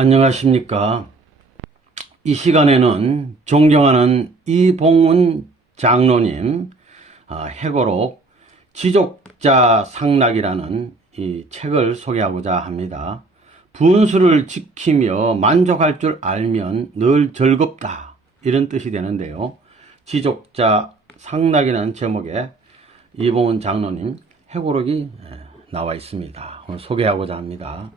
안녕하십니까. 이 시간에는 존경하는 이봉훈 장로님 해고록 지족자 상락이라는 이 책을 소개하고자 합니다. 분수를 지키며 만족할 줄 알면 늘 즐겁다, 이런 뜻이 되는데요. 지족자 상락이라는 제목에 이봉훈 장로님 해고록이 나와 있습니다. 오늘 소개하고자 합니다.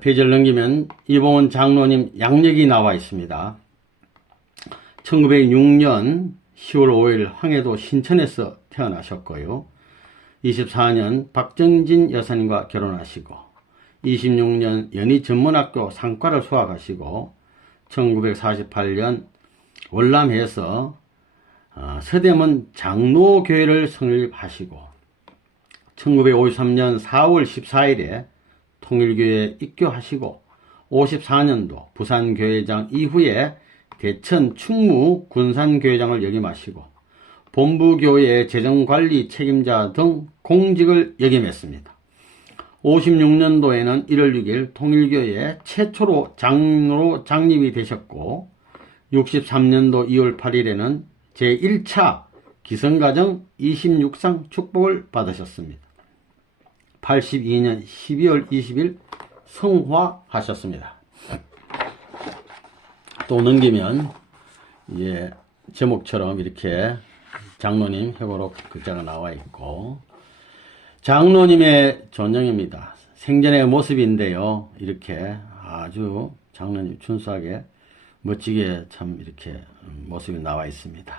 페이지를 넘기면 이봉훈 장로님 양력이 나와 있습니다. 1906년 10월 5일 황해도 신천에서 태어나셨고요. 24년 박정진 여사님과 결혼하시고 26년 연희전문학교 상과를 수학하시고 1948년 월남에서 서대문 장로교회를 설립하시고 1953년 4월 14일에 통일교회에 입교하시고 54년도 부산교회장 이후에 대천 충무 군산교회장을 역임하시고 본부교회 재정관리 책임자 등 공직을 역임했습니다. 56년도에는 1월 6일 통일교회 최초로 장로로 장립이 되셨고 63년도 2월 8일에는 제1차 기성가정 26상 축복을 받으셨습니다. 82년 12월 20일 성화하셨습니다. 또 넘기면 제목처럼 이렇게 장로님 해고록 글자가 나와 있고, 장로님의 존경입니다. 생전의 모습인데요. 이렇게 아주 장로님 준수하게 멋지게 참 이렇게 모습이 나와 있습니다.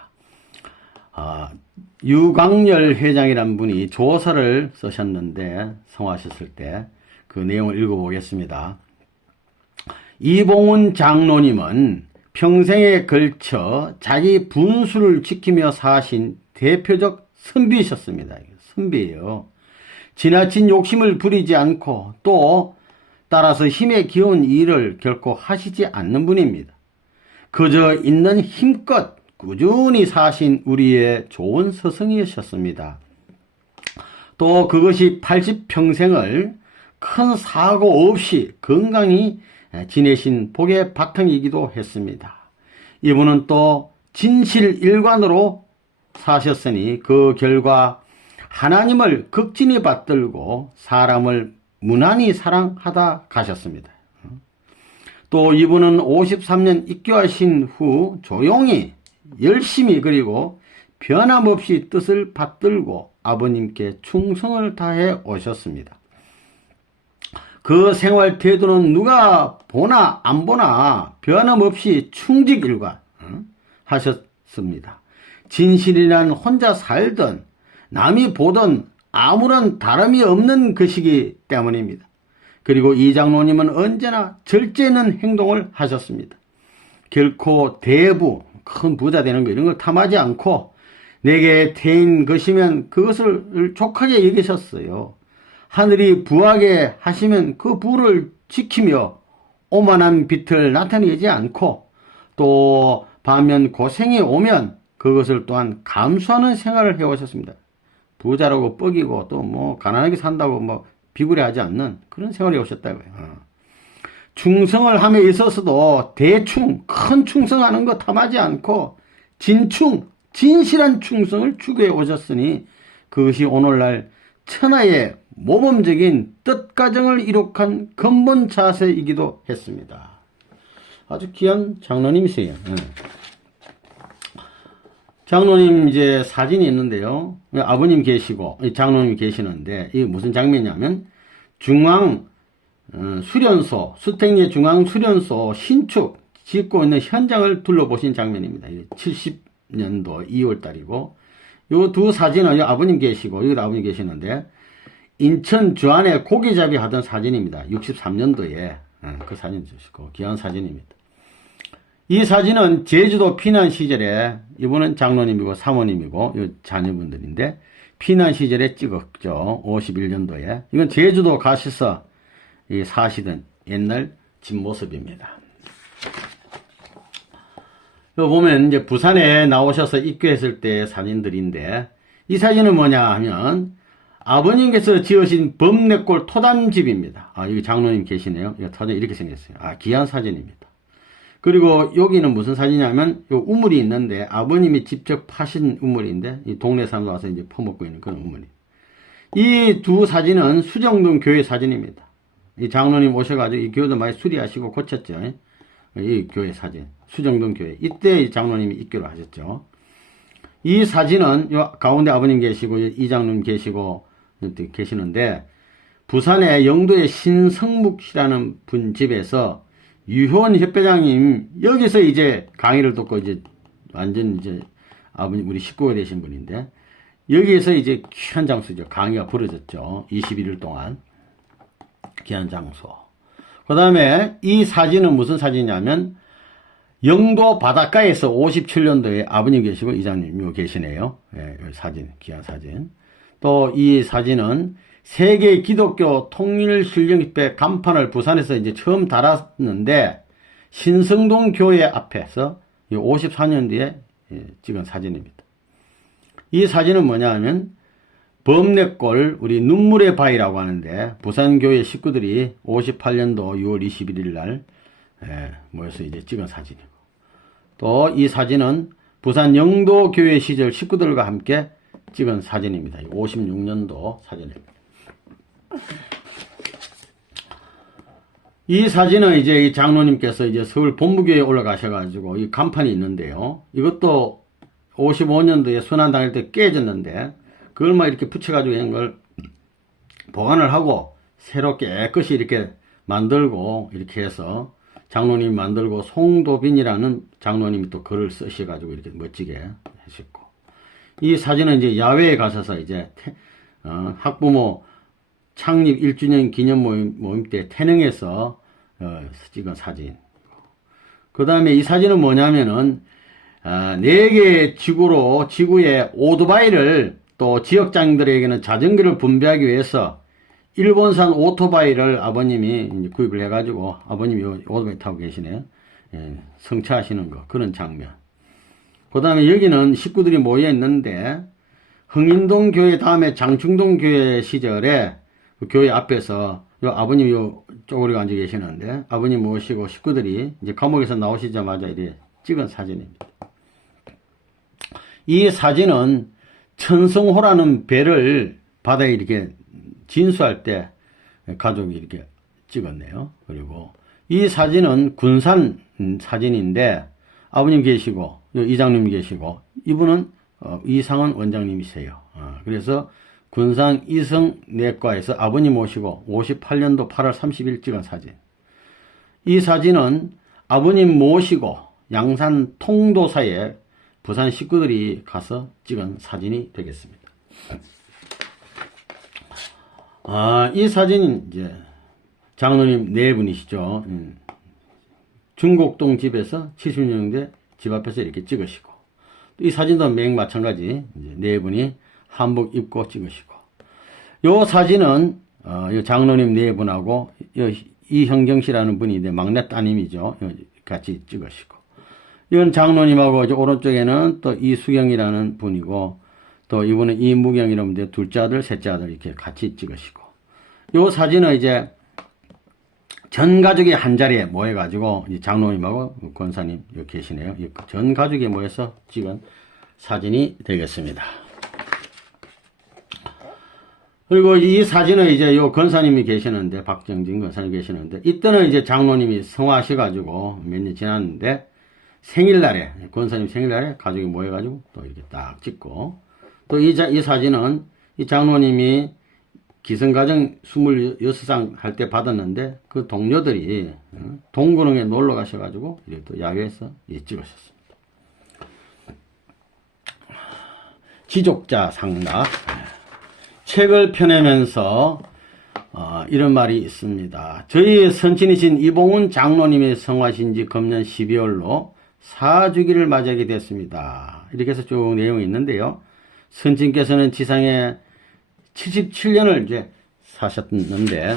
유광열 회장이란 분이 조서를 쓰셨는데 성화하셨을 때 그 내용을 읽어보겠습니다. 이봉훈 장로님은 평생에 걸쳐 자기 분수를 지키며 사신 대표적 선비셨습니다. 선비예요. 지나친 욕심을 부리지 않고 또 따라서 힘에 기운 일을 결코 하시지 않는 분입니다. 그저 있는 힘껏 꾸준히 사신 우리의 좋은 스승이셨습니다. 또 그것이 80평생을 큰 사고 없이 건강히 지내신 복의 바탕이기도 했습니다. 이분은 또 진실일관으로 사셨으니 그 결과 하나님을 극진히 받들고 사람을 무난히 사랑하다 가셨습니다. 또 이분은 53년 입교하신 후 조용히 열심히 그리고 변함없이 뜻을 받들고 아버님께 충성을 다해 오셨습니다. 그 생활 태도는 누가 보나 안 보나 변함없이 충직일관 하셨습니다. 진실이란 혼자 살던 남이 보던 아무런 다름이 없는 것이기 때문입니다. 그리고 이 장로님은 언제나 절제 있는 행동을 하셨습니다. 결코 대부, 큰 부자 되는 거 이런 걸 탐하지 않고 내게 태인 것이면 그것을 족하게 여기셨어요. 하늘이 부하게 하시면 그 부를 지키며 오만한 빛을 나타내지 않고 또 반면 고생이 오면 그것을 또한 감수하는 생활을 해오셨습니다. 부자라고 뻐기고 또 뭐 가난하게 산다고 뭐 비굴해하지 않는 그런 생활을 해오셨다고요. 충성을 함에 있어서도 대충 큰 충성하는 거 탐하지 않고 진실한 충성을 추구해 오셨으니 그것이 오늘날 천하의 모범적인 뜻가정을 이룩한 근본 자세이기도 했습니다. 아주 귀한 장로님이세요. 장로님 이제 사진이 있는데요. 아버님 계시고 장로님 계시는데 이게 무슨 장면이냐면 중앙 수련소, 수택리 중앙 수련소 신축 짓고 있는 현장을 둘러보신 장면입니다. 70년도 2월 달이고 요 두 사진은 아버님 계시고 여기도 아버님 계시는데 인천 주안에 고기잡이 하던 사진입니다. 63년도에 그 사진 주시고 귀한 사진입니다. 이 사진은 제주도 피난 시절에 이분은 장로님이고 사모님이고 이 자녀분들인데 피난 시절에 찍었죠. 51년도에 이건 제주도 가셔서 사시던 옛날 집모습입니다. 여기 보면 이제 부산에 나오셔서 입교했을 때 사진들인데 이 사진은 뭐냐 하면 아버님께서 지으신 범내골 토담집입니다. 여기 장로님 계시네요. 사진 이렇게 생겼어요. 귀한 사진입니다. 그리고 여기는 무슨 사진이냐면, 요 우물이 있는데, 아버님이 직접 파신 우물인데, 이 동네 사람들 와서 이제 퍼먹고 있는 그런 우물이. 이 두 사진은 수정동 교회 사진입니다. 이 장로님 오셔가지고 이 교회도 많이 수리하시고 고쳤죠. 이 교회 사진. 수정동 교회. 이때 이 장로님이 입교를 하셨죠. 이 사진은 요 가운데 아버님 계시고, 이 장로님 계시는데, 부산의 영도의 신성묵 씨라는 분 집에서 유효원 협회장님, 여기서 이제 강의를 듣고 이제 완전 이제 아버님, 우리 식구가 되신 분인데, 여기에서 이제 귀한 장소죠. 강의가 벌어졌죠. 21일 동안. 귀한 장소. 그 다음에 이 사진은 무슨 사진이냐면, 영도 바닷가에서 57년도에 아버님 계시고 이장님 계시네요. 예, 사진, 귀한 사진. 또 이 사진은 세계 기독교 통일신령협회 간판을 부산에서 이제 처음 달았는데, 신성동 교회 앞에서 54년도에 찍은 사진입니다. 이 사진은 뭐냐 하면, 범내골, 우리 눈물의 바위라고 하는데, 부산교회 식구들이 58년도 6월 21일 날, 모여서 이제 찍은 사진이고, 또 이 사진은 부산 영도교회 시절 식구들과 함께 찍은 사진입니다. 56년도 사진입니다. 이 사진은 이제 이 장로님께서 이제 서울 본부교회에 올라가셔가지고 이 간판이 있는데요. 이것도 55년도에 순환 당일 때 깨졌는데, 그걸 막 이렇게 붙여가지고 이런 걸 보관을 하고 새로 깨끗이 이렇게 만들고 이렇게 해서 장로님이 만들고 송도빈이라는 장로님이 또 글을 쓰셔가지고 이렇게 멋지게 하셨고, 이 사진은 이제 야외에 가셔서 이제 학부모 창립 1주년 기념 모임 때 태릉에서 찍은 사진. 그 다음에 이 사진은 뭐냐면은 4개의 지구에 오토바이를, 또 지역장들에게는 자전거를 분배하기 위해서 일본산 오토바이를 아버님이 이제 구입을 해가지고, 아버님이 오토바이 타고 계시네요. 성차하시는 거, 그런 장면. 그 다음에 여기는 식구들이 모여 있는데, 흥인동 교회 다음에 장충동 교회 시절에 그 교회 앞에서 아버님이 쪼그리고 앉아 계시는데, 아버님 모시고 식구들이 이제 감옥에서 나오시자마자 이렇게 찍은 사진입니다. 이 사진은 천성호라는 배를 바다에 이렇게 진수할 때 가족이 이렇게 찍었네요. 그리고 이 사진은 군산 사진인데, 아버님 계시고 이장님 계시고, 이분은 이상원 원장님이세요. 그래서 군산 이성내과에서 아버님 모시고 58년도 8월 30일 찍은 사진. 이 사진은 아버님 모시고 양산 통도사에 부산 식구들이 가서 찍은 사진이 되겠습니다. 이 사진은 이제 장로님 4분이시죠. 중곡동 집에서 70년대 집 앞에서 이렇게 찍으시고, 이 사진도 매일 마찬가지 이제 4분이 한복 입고 찍으시고, 요 사진은 요 장로님 4분하고 이형경 씨라는 분이 막내 따님이죠. 같이 찍으시고, 이건 장로님하고 이제 오른쪽에는 또 이수경이라는 분이고, 또 이분은 이무경이라는 분인데 둘째 아들, 셋째 아들 이렇게 같이 찍으시고, 요 사진은 이제 전 가족이 한 자리에 모여가지고 장로님하고 권사님 여기 계시네요. 전 가족이 모여서 찍은 사진이 되겠습니다. 그리고 이 사진은 이제 요 권사님이 계시는데, 박정진 권사님 계시는데, 이때는 이제 장로님이 성화하셔가지고 몇 년 지났는데, 생일날에, 권사님 생일날에 가족이 모여가지고 또 이렇게 딱 찍고, 또 이 사진은 이 장로님이 기성가정 26상 할 때 받았는데, 그 동료들이 동구릉에 놀러 가셔가지고 이렇게 또 야외에서 찍으셨습니다. 지족자 상락. 책을 펴내면서 이런 말이 있습니다. 저희 선친이신 이봉훈 장로님의 성화신 지 금년 12월로 사주기를 맞이하게 됐습니다. 이렇게 해서 쭉 내용이 있는데요. 선친께서는 지상에 77년을 이제 사셨는데,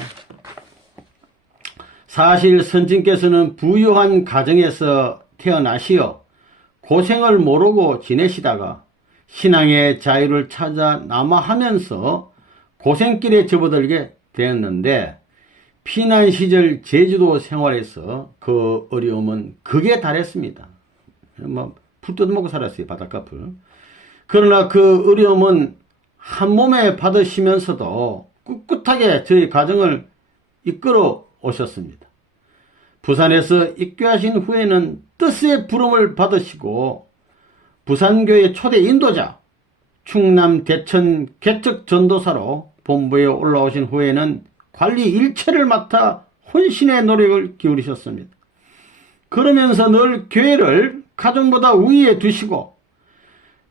사실 선친께서는 부유한 가정에서 태어나시어 고생을 모르고 지내시다가 신앙의 자유를 찾아 남아하면서 고생길에 접어들게 되었는데 피난 시절 제주도 생활에서 그 어려움은 극에 달했습니다. 풀 뜯어먹고 살았어요. 바닷가풀. 그러나 그 어려움은 한 몸에 받으시면서도 꿋꿋하게 저희 가정을 이끌어 오셨습니다. 부산에서 입교하신 후에는 뜻의 부름을 받으시고 부산교회 초대 인도자, 충남 대천 개척 전도사로 본부에 올라오신 후에는 관리 일체를 맡아 혼신의 노력을 기울이셨습니다. 그러면서 늘 교회를 가정보다 우위에 두시고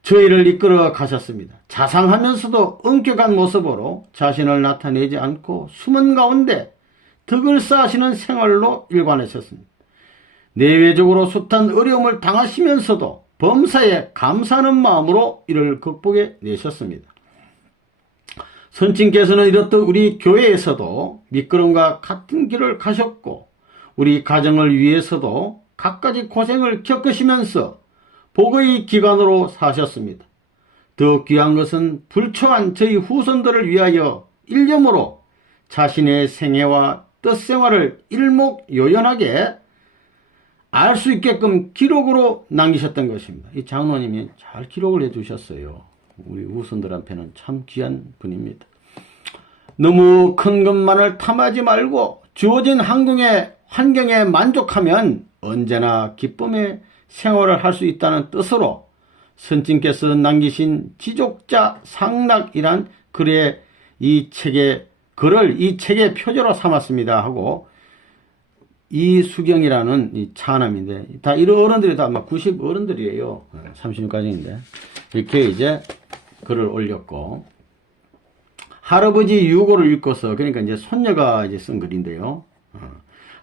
저희를 이끌어 가셨습니다. 자상하면서도 엄격한 모습으로 자신을 나타내지 않고 숨은 가운데 덕을 쌓으시는 생활로 일관하셨습니다. 내외적으로 숱한 어려움을 당하시면서도 범사에 감사하는 마음으로 이를 극복해 내셨습니다. 선친께서는 이렇듯 우리 교회에서도 밑거름과 같은 길을 가셨고 우리 가정을 위해서도 갖가지 고생을 겪으시면서 복의 기관으로 사셨습니다. 더 귀한 것은 불초한 저희 후손들을 위하여 일념으로 자신의 생애와 뜻생활을 일목요연하게 알 수 있게끔 기록으로 남기셨던 것입니다. 이 장로님이 잘 기록을 해두셨어요. 우리 후손들한테는 참 귀한 분입니다. 너무 큰 것만을 탐하지 말고 주어진 환경에 만족하면 언제나 기쁨의 생활을 할 수 있다는 뜻으로 선친께서 남기신 지족자 상락이란 글을 이 책의 표제로 삼았습니다 하고 이수경이라는 이 차남인데 다 이런 어른들이 다 막 90 어른들이에요. 36가정인데 이렇게 이제 글을 올렸고 할아버지 유고를 읽고서 그러니까 이제 손녀가 이제 쓴 글인데요.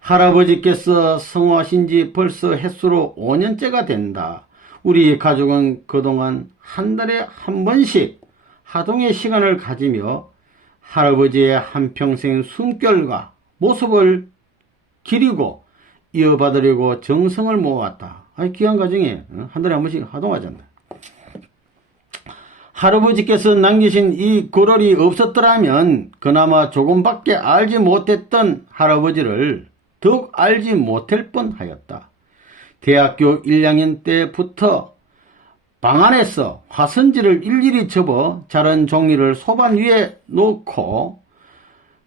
할아버지께서 성화하신 지 벌써 햇수로 5년째가 된다. 우리 가족은 그동안 한 달에 한 번씩 하동의 시간을 가지며 할아버지의 한평생 숨결과 모습을 기리고 이어받으려고 정성을 모아왔다. 귀한 가정에 한 달에 한 번씩 하동하잖아. 할아버지께서 남기신 이 글이 없었더라면 그나마 조금밖에 알지 못했던 할아버지를 더욱 알지 못할 뻔하였다. 대학교 1학년 때부터 방 안에서 화선지를 일일이 접어 자른 종이를 소반 위에 놓고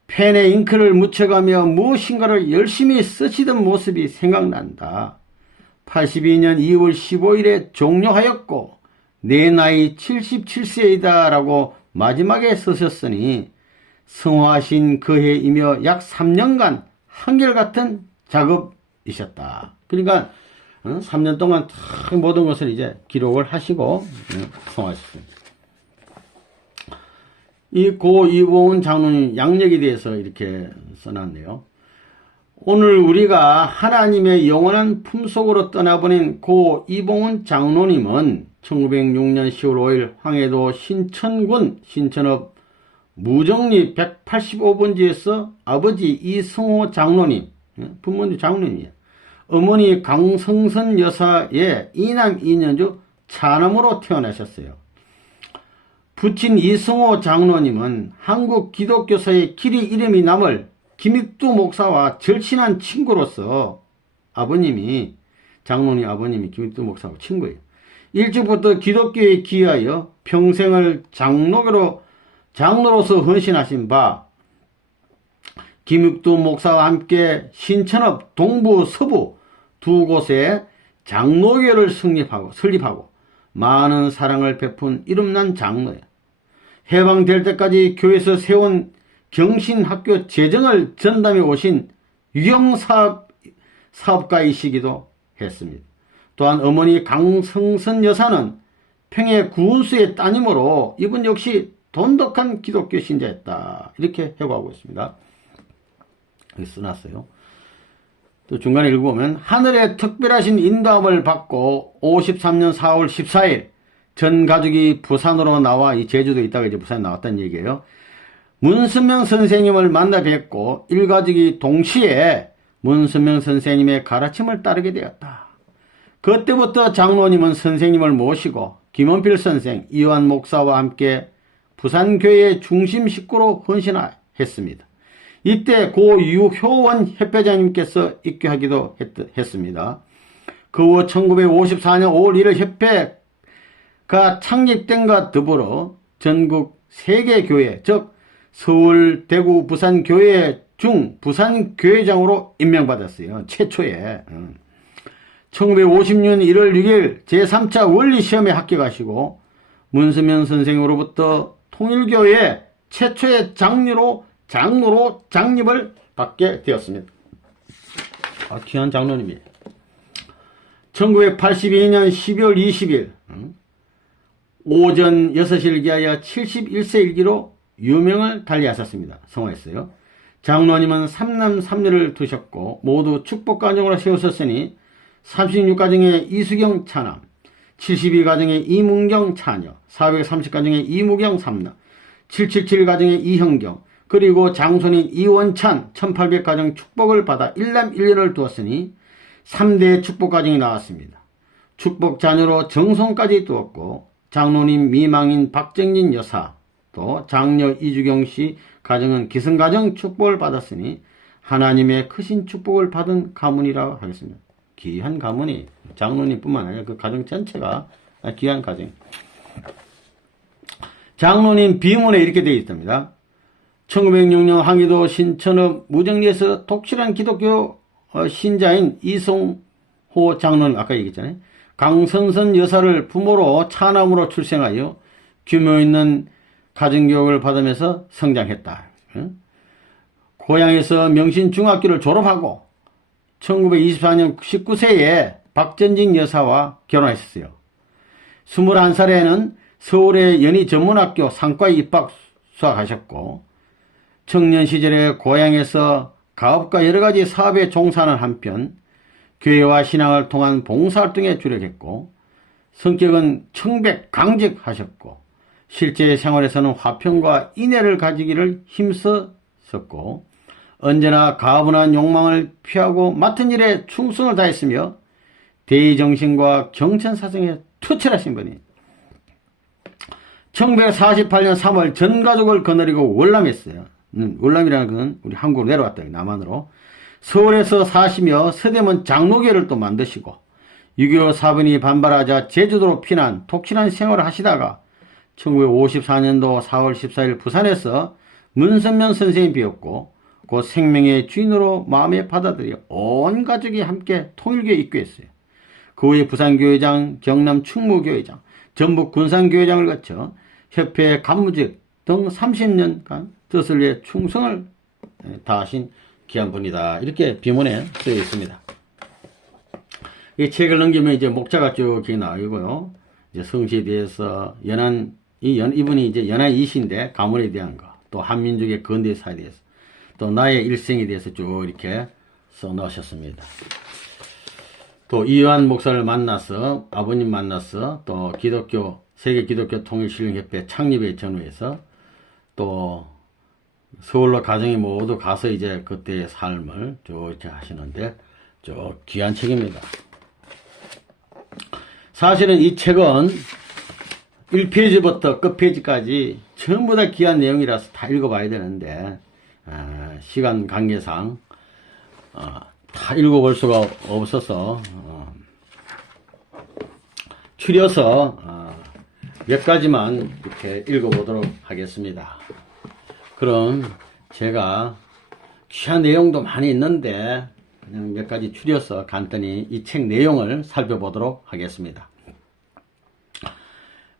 펜에 잉크를 묻혀가며 무엇인가를 열심히 쓰시던 모습이 생각난다. 82년 2월 15일에 종료하였고 내 나이 77세이다 라고 마지막에 쓰셨으니 성화하신 그해이며 약 3년간 한결같은 작업이셨다. 그러니까 3년 동안 다 모든 것을 이제 기록을 하시고 성화하셨습니다. 이 고 이봉훈 장로님 양력에 대해서 이렇게 써놨네요. 오늘 우리가 하나님의 영원한 품속으로 떠나보낸 고 이봉훈 장로님은 1906년 10월 5일 황해도 신천군 신천읍 무정리 185번지에서 아버지 이승호 장로님, 부모님 장로님이에요. 어머니 강성선 여사의 이남 이녀주 차남으로 태어나셨어요. 부친 이승호 장로님은 한국 기독교사의 길이 이름이 남을 김익두 목사와 절친한 친구로서 장로님 아버님이 김익두 목사하고 친구예요. 일찍부터 기독교에 기하여 평생을 장로로서 헌신하신 바 김익두 목사와 함께 신천읍 동부 서부 두 곳에 장로교를 설립하고 많은 사랑을 베푼 이름난 장로예요. 해방될 때까지 교회에서 세운 경신학교 재정을 전담해 오신 유형사업가이시기도 했습니다. 또한 어머니 강성선 여사는 평해 구운수의 따님으로 이분 역시 돈독한 기독교 신자였다. 이렇게 해고하고 있습니다. 여기 써놨어요. 또 중간에 읽어보면 하늘의 특별하신 인도함을 받고 53년 4월 14일 전 가족이 부산으로 나와 이 제주도에 있다가 이제 부산에 나왔다는 얘기예요. 문선명 선생님을 만나 뵙고 일가족이 동시에 문선명 선생님의 가르침을 따르게 되었다. 그때부터 장로님은 선생님을 모시고 김원필 선생, 이완 목사와 함께 부산교회의 중심 식구로 헌신했습니다. 이때 고 유효원 협회장님께서 입교하기도 했습니다. 그 후 1954년 5월 1일 협회가 창립된과 더불어 전국 3개 교회, 즉 서울, 대구, 부산 교회 중 부산교회장으로 임명받았어요. 최초에. 1950년 1월 6일 제3차 원리시험에 합격하시고 문선명 선생으로부터 통일교회 최초의 장로로 장립을 받게 되었습니다. 귀한 장로님이에요. 1982년 12월 20일 오전 6시를 기하여 71세 일기로 유명을 달리하셨습니다. 성화했어요. 장로님은 3남 3女를 두셨고 모두 축복가정으로 세우셨으니 36가정의 이수경 차남, 72가정의 이문경 차녀, 430가정의 이무경 삼남, 777가정의 이형경, 그리고 장손인 이원찬 1800가정 축복을 받아 1남 1女를 두었으니 3대 축복가정이 나왔습니다. 축복자녀로 정손까지 두었고 장로님 미망인 박정진 여사, 또 장녀 이주경씨 가정은 기성가정 축복을 받았으니 하나님의 크신 축복을 받은 가문이라고 하겠습니다. 귀한 가문이 장로님 뿐만 아니라 그 가정 전체가 귀한 가정. 장로님 비문에 이렇게 되어 있습니다. 1906년 황희도 신천읍 무정리에서 독실한 기독교 신자인 이송호 장로님, 아까 얘기했잖아요. 강선선 여사를 부모로 차남으로 출생하여 규모 있는 가정교육을 받으면서 성장했다. 고향에서 명신중학교를 졸업하고 1924년 19세에 박전직 여사와 결혼하셨어요. 21살에는 서울의 연희전문학교 상과에 입학 수학하셨고 청년 시절에 고향에서 가업과 여러가지 사업에 종사하는 한편 교회와 신앙을 통한 봉사활동에 주력했고 성격은 청백 강직하셨고 실제 생활에서는 화평과 인애를 가지기를 힘썼고 언제나 가분한 욕망을 피하고 맡은 일에 충성을 다했으며 대의정신과 경천사성에 투철하신 분이 1948년 3월 전 가족을 거느리고 월남했어요. 월남이라는 것은 우리 한국으로 내려왔다. 남한으로. 서울에서 사시며 서대문 장로교를 또 만드시고 6.25 사변이 반발하자 제주도로 피난 독실한 생활을 하시다가 1954년도 4월 14일 부산에서 문선명 선생이 비었고 그 생명의 주인으로 마음에 받아들여 온 가족이 함께 통일교에 입교했어요. 그 후에 부산교회장, 경남 충무교회장, 전북 군산교회장을 거쳐 협회 간무직 등 30년간 뜻을 위해 충성을 다하신 귀한 분이다. 이렇게 비문에 쓰여 있습니다. 이 책을 넘기면 이제 목자가 쭉 나오고요. 이제 성시에 대해서 이분이 이제 연한 이시인데 가문에 대한 거, 또 한민족의 근대사에 대해서, 또 나의 일생에 대해서 쭉 이렇게 써 넣으셨습니다. 또 이완 목사를 만나서 아버님 만나서 또 세계 기독교 통일신령협회 창립에 전후해서 또 서울로 가정이 모두 가서 이제 그때의 삶을 쭉 이렇게 하시는데 쭉 귀한 책입니다. 사실은 이 책은 1페이지부터 끝페이지까지 전부 다 귀한 내용이라서 다 읽어봐야 되는데 시간 관계상 다 읽어볼 수가 없어서 추려서 몇 가지만 이렇게 읽어보도록 하겠습니다. 그럼 제가 귀한 내용도 많이 있는데 그냥 몇 가지 추려서 간단히 이 책 내용을 살펴보도록 하겠습니다.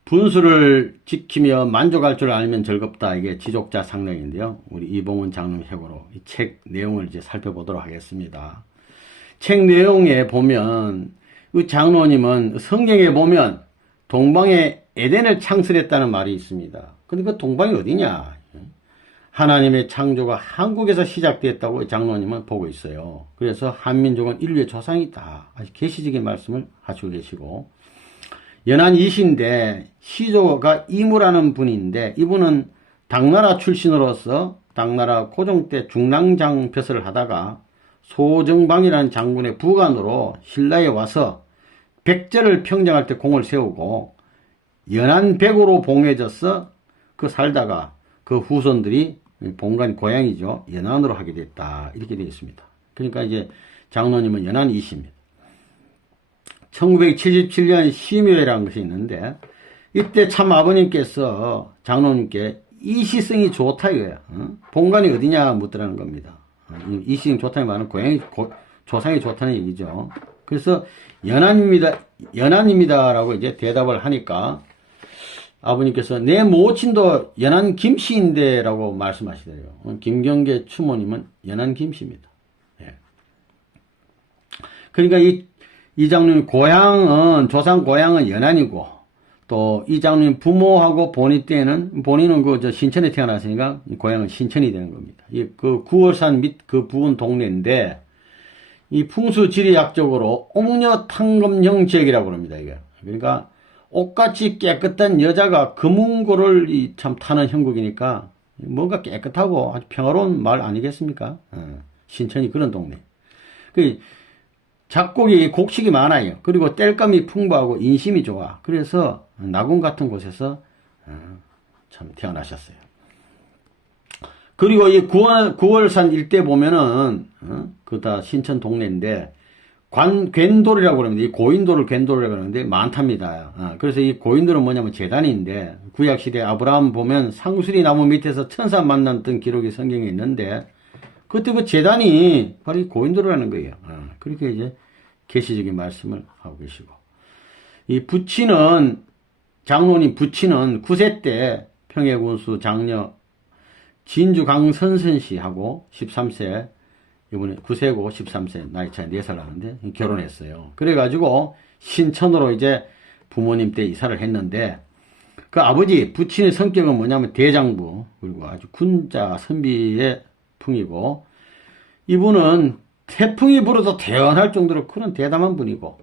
분수를 지키며 만족할 줄 알면 즐겁다. 이게 지족자 상명인데요. 우리 이봉훈 장로님 책으로 이 책 내용을 이제 살펴보도록 하겠습니다. 책 내용에 보면 그 장로님은 성경에 보면 동방에 에덴을 창설했다는 말이 있습니다. 근데 그 동방이 어디냐? 하나님의 창조가 한국에서 시작됐다고 장로님은 보고 있어요. 그래서 한민족은 인류의 조상이다. 아주 계시적인 말씀을 하시고 계시고 연한 이시인데 시조가 이무라는 분인데 이분은 당나라 출신으로서 당나라 고종 때 중랑장 벼슬을 하다가 소정방이라는 장군의 부관으로 신라에 와서 백제를 평정할 때 공을 세우고 연안백으로 봉해져서 그 살다가 그 후손들이 본관 고향이죠. 연안으로 하게 됐다. 이렇게 되어 있습니다. 그러니까 이제 장로님은 연안 이씨입니다. 1977년 시묘회라는 것이 있는데 이때 참 아버님께서 장로님께 이시성이 좋다 이거야. 본관이 어디냐 묻더라는 겁니다. 이시성 좋다는 말은 고향이 조상이 좋다는 얘기죠. 그래서 연안입니다라고 이제 대답을 하니까 아버님께서 내 모친도 연안 김씨인데라고 말씀하시더래요. 김경계 추모님은 연안 김씨입니다. 예. 그러니까 이 장로님 고향은 조상 고향은 연안이고 또 이 장로님 부모하고 본인은 그 신천에 태어났으니까 고향은 신천이 되는 겁니다. 그 구월산 밑 그 부근 동네인데 이 풍수지리학적으로 옥녀탕검형 지역이라고 합니다. 이게 그러니까 옷같이 깨끗한 여자가 금운고를 참 타는 형국이니까 뭔가 깨끗하고 아주 평화로운 마을 아니겠습니까? 신천이 그런 동네. 그 작곡이 곡식이 많아요. 그리고 땔감이 풍부하고 인심이 좋아. 그래서 나군 같은 곳에서 참 태어나셨어요. 그리고 이 구월산 일대 보면은 그다 신천 동네인데 괜돌이라고 그럽니다. 이 고인돌을 괜돌이라고 그러는데 많답니다. 그래서 이 고인돌은 뭐냐면 제단인데 구약시대 아브라함 보면 상수리 나무 밑에서 천사 만났던 기록이 성경에 있는데 그때 그 제단이 바로 이 고인돌이라는 거예요. 그렇게 이제 계시적인 말씀을 하고 계시고 이 부친은 장로님 부친은 9세 때 평해군수 장녀 진주 강선선 씨하고 13세 이번에 9세고 13세 나이 차이 4살 나는데 결혼했어요. 그래가지고 신천으로 이제 부모님 때 이사를 했는데 그 아버지 부친의 성격은 뭐냐면 대장부 그리고 아주 군자 선비의 풍이고 이분은 태풍이 불어도 태어날 정도로 그런 대담한 분이고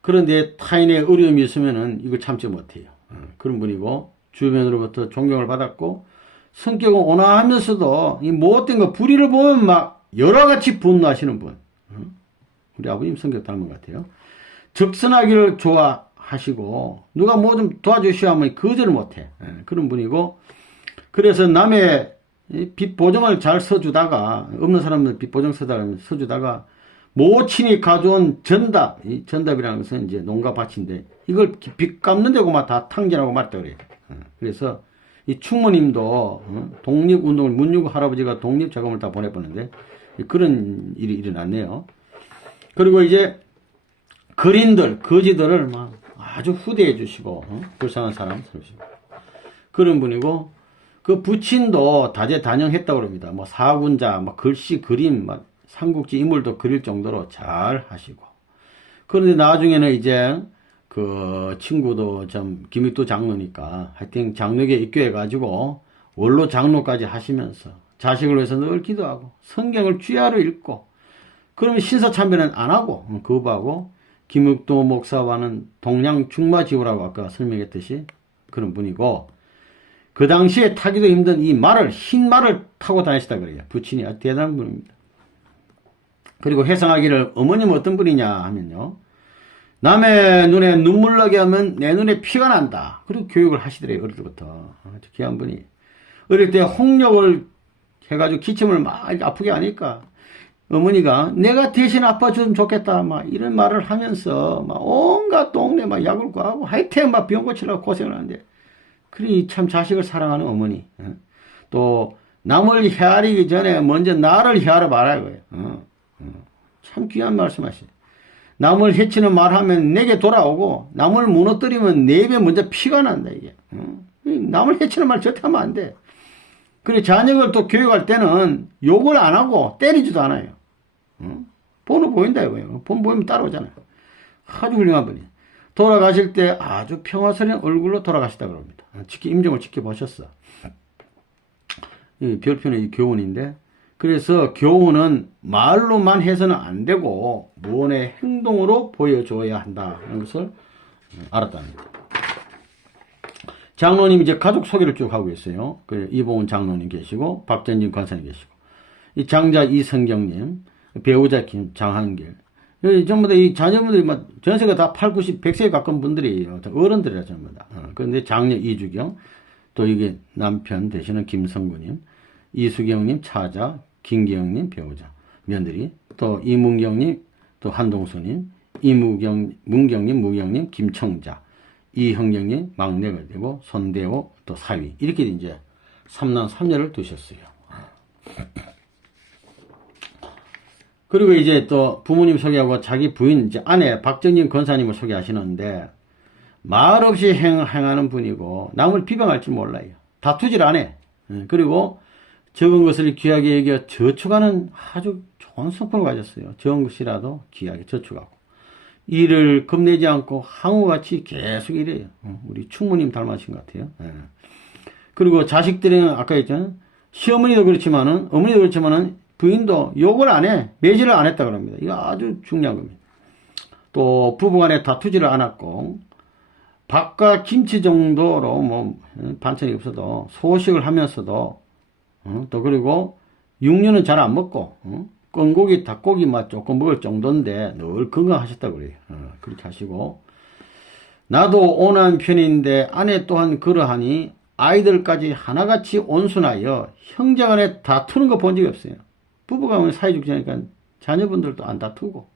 그런데 타인의 어려움이 있으면은 이걸 참지 못해요. 그런 분이고 주변으로부터 존경을 받았고 성격은 온화하면서도 이 못된 거 불의를 보면 막 여러가지 분노하시는 분. 우리 아버님 성격 닮은 것 같아요. 적선하기를 좋아하시고 누가 뭐 좀 도와주시오 하면 거절을 못해. 그런 분이고 그래서 남의 빚 보정을 잘 서주다가 없는 사람들 빚 보정 서주다가 모친이 가져온 전답, 이 전답이라는 것은 이제 농가 밭인데 이걸 빚 갚는 데고만 다 탕진하고 말다 그래요. 그래서 이 충모님도 독립운동을 문유구 할아버지가 독립자금을 다 보내보는데 그런 일이 일어났네요. 그리고 이제 거린들, 거지들을 막 아주 후대해 주시고 불쌍한 사람 살으시고 그런 분이고 그 부친도 다재다능했다고 합니다. 뭐 사군자, 뭐 글씨, 그림, 막 삼국지 인물도 그릴 정도로 잘 하시고 그런데 나중에는 이제 그 친구도 좀 김익도 장로니까 하여튼 장로교에 입교해가지고 원로 장로까지 하시면서 자식을 위해서 늘 기도하고 성경을 쥐하로 읽고 그러면 신사참배는 안 하고 거부하고 김익도 목사와는 동양 중마지우라고 아까 설명했듯이 그런 분이고 그 당시에 타기도 힘든 이 말을 흰 말을 타고 다니시다 그래요. 부친이 아주 대단한 분입니다. 그리고 회상하기를 어머님 어떤 분이냐 하면요. 남의 눈에 눈물 나게 하면 내 눈에 피가 난다. 그리고 교육을 하시더래요. 어릴 때부터. 아주 귀한 분이. 어릴 때 홍역을 해가지고 기침을 막 아프게 하니까 어머니가 내가 대신 아파주면 좋겠다. 막 이런 말을 하면서 막 온갖 동네 막 약을 구하고 하여튼 막 병 고치려고 고생을 하는데 그러니 참 자식을 사랑하는 어머니. 또 남을 헤아리기 전에 먼저 나를 헤아려 말아야 해요. 참 귀한 말씀하시네. 남을 해치는 말하면 내게 돌아오고 남을 무너뜨리면 내 입에 먼저 피가 난다 이게. 남을 해치는 말 절대 하면 안 돼. 그리고 자녀를 또 교육할 때는 욕을 안 하고 때리지도 않아요. 본을 보인다 이거예요. 본 보이면 따라오잖아요. 아주 훌륭한 분이. 돌아가실 때 아주 평화스러운 얼굴로 돌아가시다 그럽니다. 임종을 지켜보셨어. 이 별표는 이 교훈인데 그래서 교훈은 말로만 해서는 안 되고 무언의 행동으로 보여줘야 한다는 것을 알았답니다. 장로님 이제 가족 소개를 쭉 하고 있어요. 이봉훈 장로님 계시고 박전진 권사님 계시고 이 장자 이성경님 배우자 장한길 전부 다 이 자녀분들이 막 전세가 다 8, 90, 100세에 가까운 분들이에요. 어른들이라 전부 다. 그런데 장녀 이주경 또 이게 남편 되시는 김성구님, 이수경님 차자, 김기영님 배우자, 며느리, 또 이문경님, 또 한동수님, 문경님, 무경님, 김청자, 이형경님 막내가 되고 손대호 또 사위 이렇게 이제 3남 3녀를 두셨어요. 그리고 이제 또 부모님 소개하고 자기 부인 이제 아내 박정진 권사님을 소개하시는데 말없이 행하는 분이고 남을 비방할 줄 몰라요. 다투질 않아. 그리고 적은 것을 귀하게 여겨 저축하는 아주 좋은 성품을 가졌어요. 적은 것이라도 귀하게 저축하고 일을 겁내지 않고 항우같이 계속 일해요. 우리 충무님 닮으신 것 같아요. 그리고 자식들은 아까 했잖아요. 시어머니도 그렇지만은 어머니도 그렇지만은 부인도 욕을 안 해. 매질을 안 했다 그럽니다. 이거 아주 중요한 겁니다. 또 부부간에 다투지를 않았고 밥과 김치 정도로 뭐 반찬이 없어도 소식을 하면서도 또 그리고 육류는 잘 안 먹고 껌고기, 닭고기 맛 조금 먹을 정도인데 늘 건강하셨다고 그래요. 그렇게 하시고 나도 온화한 편인데 아내 또한 그러하니 아이들까지 하나같이 온순하여 형제간에 다투는 거 본 적이 없어요. 부부가 사이좋지 않으니까 자녀분들도 안 다투고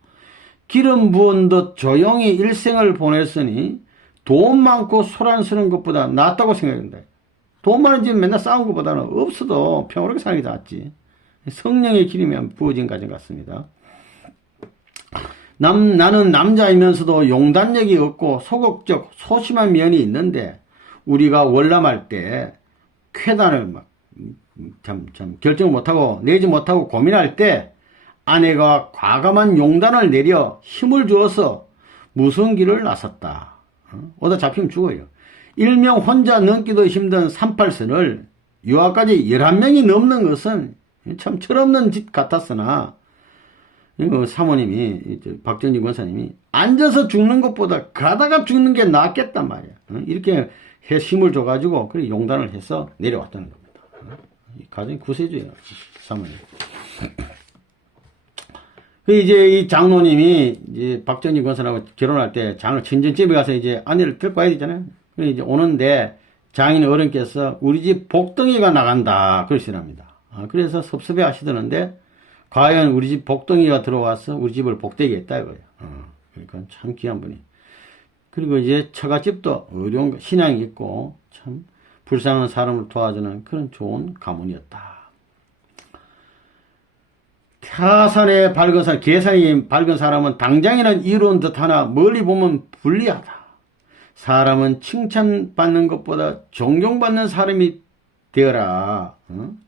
기름 부은 듯 조용히 일생을 보냈으니 돈 많고 소란스러운 것보다 낫다고 생각한다. 돈 많은 집 맨날 싸운 것보다는 없어도 평화롭게 사는 게 낫지. 성령의 기름이 부어진 가정 같습니다. 나는 남자이면서도 용단력이 없고 소극적 소심한 면이 있는데 우리가 월남할 때 쾌단을 막 결정 못하고 내지 못하고 고민할 때 아내가 과감한 용단을 내려 힘을 주어서 무슨 길을 나섰다. 오다 잡히면 죽어요. 일명 혼자 넘기도 힘든 38선을 유아까지 11명이 넘는 것은 참 철없는 짓 같았으나 사모님이 박정진 권사님이 앉아서 죽는 것보다 가다가 죽는 게 낫겠단 말이야. 이렇게 해 힘을 줘가지고 그래 용단을 해서 내려왔다는 겁니다. 가정이 구세주예요, 사모님. 이제 이 장로님이 이제 박정진 권사님하고 결혼할 때 친정집에 가서 이제 아내를 데리고 와야 되잖아요. 이제 오는데 장인 어른께서 우리 집 복덩이가 나간다 그러시랍니다. 그래서 섭섭해 하시더는데 과연 우리 집 복덩이가 들어와서 우리 집을 복되게 했다 이거예요. 그러니까 참 귀한 분이. 그리고 이제 처갓집도 어려운 신앙이 있고 참 불쌍한 사람을 도와주는 그런 좋은 가문이었다. 타산에 밝은 사람, 계산이 밝은 사람은 당장에는 이로운 듯 하나 멀리 보면 불리하다. 사람은 칭찬받는 것보다 존경받는 사람이 되어라.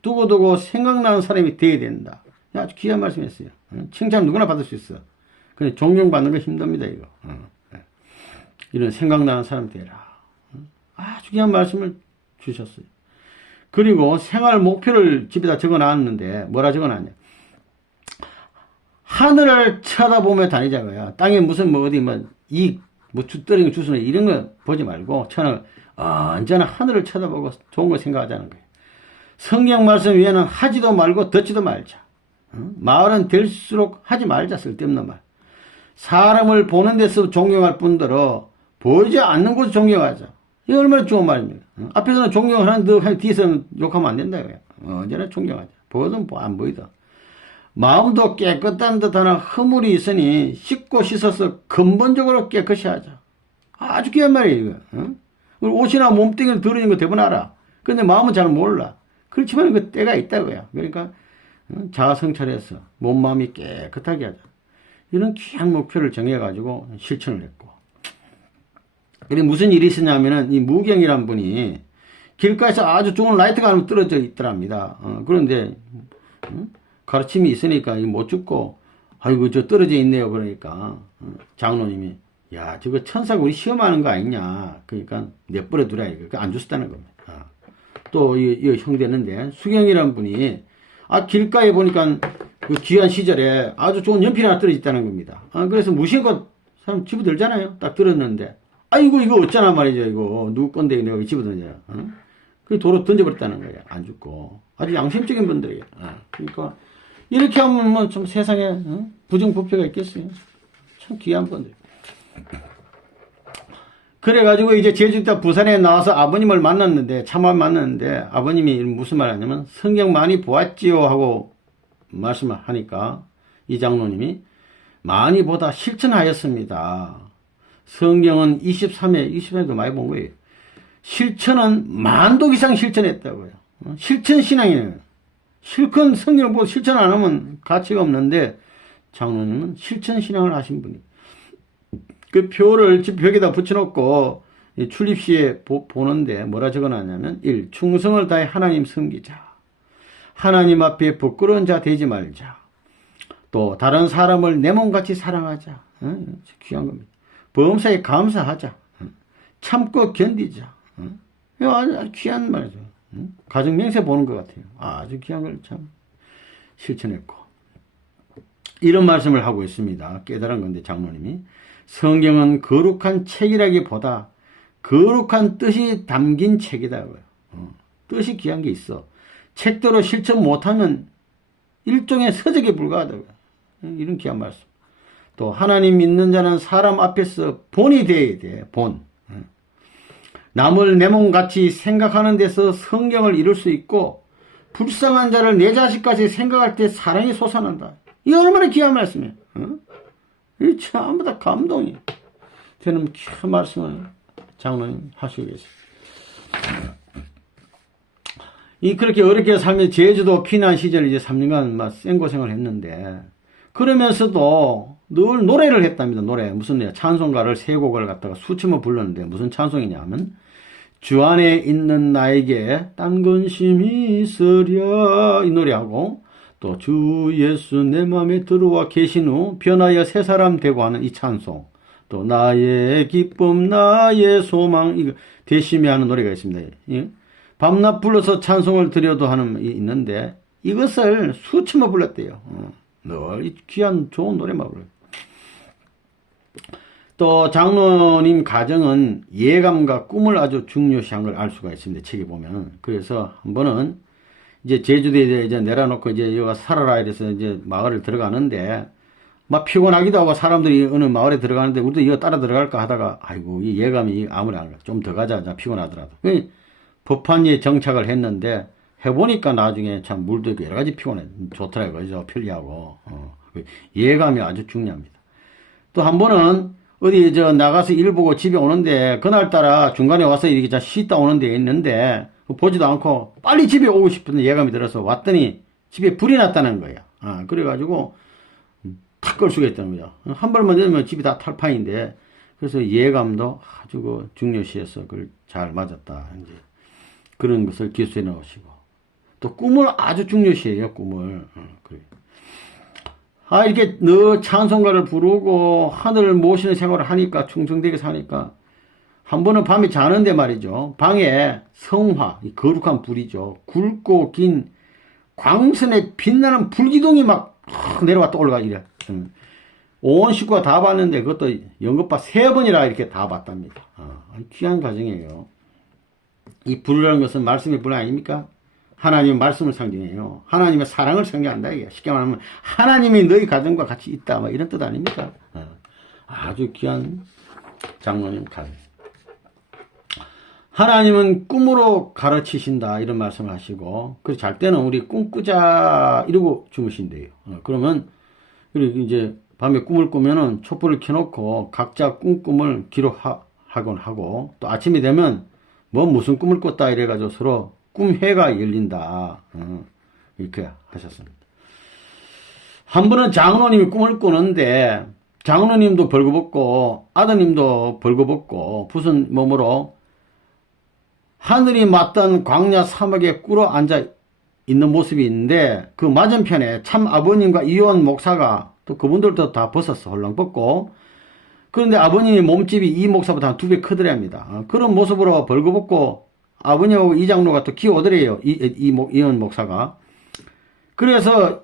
두고두고 생각나는 사람이 되어야 된다. 아주 귀한 말씀이었어요. 칭찬 누구나 받을 수 있어. 근데 존경받는 거 힘듭니다, 이거. 이런 생각나는 사람이 되어라. 아주 귀한 말씀을 주셨어요. 그리고 생활 목표를 집에다 적어 놨는데, 뭐라 적어 놨냐. 하늘을 쳐다보며 다니자고요. 땅에 무슨 어디 주떨이고 주스는 이런 거 보지 말고 천을 언제나 하늘을 쳐다보고 좋은 거 생각하자는 거예요. 성경 말씀 위에는 하지도 말고 듣지도 말자. 말은 될수록 하지 말자. 쓸데없는 말. 사람을 보는 데서 존경할 뿐더러 보이지 않는 곳 존경하자. 이거 얼마나 좋은 말입니까? 앞에서는 존경하는데 뒤에서는 욕하면 안 된다. 언제나 존경하자. 보이든 안 보이든. 마음도 깨끗한 듯하나 허물이 있으니 씻고 씻어서 근본적으로 깨끗이 하자. 아주 귀한 말이에요, 이거. 옷이나 몸뚱이를 더러운 거 대부분 알아. 근데 마음은 잘 몰라. 그렇지만 그 때가 있다고요. 그러니까 자아성찰해서 몸, 마음이 깨끗하게 하자. 이런 귀한 목표를 정해가지고 실천을 했고. 그리고 무슨 일이 있었냐면은 이 무경이란 분이 길가에서 아주 좋은 라이트가 하나 떨어져 있더랍니다. 그런데 가르침이 있으니까 못 죽고 아이고 저 떨어져 있네요. 그러니까 장로님이 야 저거 천사가 우리 시험하는 거 아니냐. 그러니까 내버려 두라 이거 안 줬다는 겁니다. 또 이 형제는데 수경이라는 분이 길가에 보니까 그 귀한 시절에 아주 좋은 연필 하나 떨어져 있다는 겁니다. 그래서 무심코 사람 집어들잖아요. 딱 들었는데 아이고 이거 어쩌나 말이죠. 이거 누구 건데 내가 집어드냐. 그 도로 던져버렸다는 거예요. 안 죽고 아주 양심적인 분들이에요. 그러니까 이렇게 하면 뭐 좀 세상에 부정부패가 있겠어요. 참 귀한 분들. 그래가지고 이제 제주도 부산에 나와서 아버님을 만났는데, 참아 만났는데, 아버님이 무슨 말 하냐면, 성경 많이 보았지요? 하고 말씀을 하니까, 이 장로님이, 많이 보다 실천하였습니다. 성경은 23회도 많이 본 거예요. 실천은 만독 이상 실천했다고요. 실천 신앙이에요. 실컷 성경을 보고 실천 안 하면 가치가 없는데, 장로님은 실천 신앙을 하신 분이에요. 그 표를 집 벽에다 붙여놓고 출입 시에 보는데 뭐라 적어놨냐면 1. 충성을 다해 하나님 섬기자. 하나님 앞에 부끄러운 자 되지 말자. 또 다른 사람을 내 몸같이 사랑하자. 귀한 겁니다. 범사에 감사하자. 참고 견디자. 이거 아주 귀한 말이죠. 가정 명세 보는 것 같아요. 아주 귀한 걸 참 실천했고. 이런 말씀을 하고 있습니다. 깨달은 건데 장로님이. 성경은 거룩한 책이라기보다 거룩한 뜻이 담긴 책이다고요. 뜻이 귀한 게 있어. 책대로 실천 못하면 일종의 서적에 불과하다고요. 이런 귀한 말씀. 또 하나님 믿는 자는 사람 앞에서 본이 되어야 돼. 본. 남을 내 몸같이 생각하는 데서 성경을 이룰 수 있고 불쌍한 자를 내 자식까지 생각할 때 사랑이 솟아난다. 이 얼마나 귀한 말씀이에요. 이 전부 다 감동이에요. 저는 그 말씀을 장로님 하시고 계세요. 그렇게 어렵게 살면 제주도 피난 시절 이제 3년간 막 생고생을 했는데, 그러면서도 늘 노래를 했답니다. 노래. 무슨 노래? 찬송가를 세 곡을 갖다가 수천 번 불렀는데, 무슨 찬송이냐 하면, 주 안에 있는 나에게 딴 근심이 있으랴. 이 노래하고, 또 주 예수 내 맘에 들어와 계신 후 변하여 새 사람 되고 하는 이 찬송, 또 나의 기쁨 나의 소망, 이거 대심해 하는 노래가 있습니다. 밤낮 불러서 찬송을 드려도 하는 있는데 이것을 수천 번 불렀대요. 늘 귀한 좋은 노래만 불러요. 또 장로님 가정은 예감과 꿈을 아주 중요시한 걸 알 수가 있습니다. 책에 보면. 그래서 한 번은 이제 제주도에 이제 내려놓고 이제 여기 살아라 이래서 이제 마을을 들어가는데 막 피곤하기도 하고 사람들이 어느 마을에 들어가는데 우리도 이거 따라 들어갈까 하다가 아이고 이 예감이 아무리 안 가. 좀 더 가자. 피곤하더라도. 법한리에 정착을 했는데 해보니까 나중에 참 물도 있고 여러 가지 피곤해. 좋더라고요. 그죠? 편리하고. 예감이 아주 중요합니다. 또 한 번은 어디 나가서 일 보고 집에 오는데 그날따라 중간에 와서 이렇게 쉬다 오는 데 있는데 보지도 않고 빨리 집에 오고 싶은 예감이 들어서 왔더니 집에 불이 났다는 거야. 그래가지고 탁 끌 수가 있다는 거야. 한 발만 내면 집이 다 탈파인데 그래서 예감도 아주 중요시해서 그걸 잘 맞았다. 이제 그런 것을 기술해 넣으시고 또 꿈을 아주 중요시해요. 꿈을. 그래. 이렇게 너 찬송가를 부르고 하늘을 모시는 생활을 하니까 충성되게 사니까 한 번은 밤에 자는데 말이죠. 방에 성화, 거룩한 불이죠. 굵고 긴 광선에 빛나는 불기둥이 막 내려왔다 올라가 이래. 온 식구가 다 봤는데 그것도 연극파 3번이라 이렇게 다 봤답니다. 귀한 가정이에요. 이 불이라는 것은 말씀의 불 아닙니까? 하나님의 말씀을 상징해요. 하나님의 사랑을 상징한다. 이게 쉽게 말하면 하나님이 너희 가정과 같이 있다. 뭐 이런 뜻 아닙니까? 아주 귀한 장로님 가정. 하나님은 꿈으로 가르치신다 이런 말씀을 하시고 그래서 잘 때는 우리 꿈꾸자 이러고 주무신대요. 그러면 그리고 이제 밤에 꿈을 꾸면은 촛불을 켜놓고 각자 꿈을 기록하곤 하고 또 아침이 되면 무슨 꿈을 꿨다 이래가지고 서로 꿈회가 열린다 이렇게 하셨습니다. 한 번은 장로님이 꿈을 꾸는데 장로님도 벌거벗고 아드님도 벌거벗고 무슨 몸으로 하늘이 맞던 광야 사막에 꿇어 앉아 있는 모습이 있는데 그 맞은편에 참 아버님과 이효원 목사가 또 그분들도 다 벗었어. 홀랑 벗고. 그런데 아버님이 몸집이 이 목사보다 한 2배 크더랍니다. 그런 모습으로 벌거벗고 아버님하고 이 장로가 또 기어오더래요. 이효원 목사가. 그래서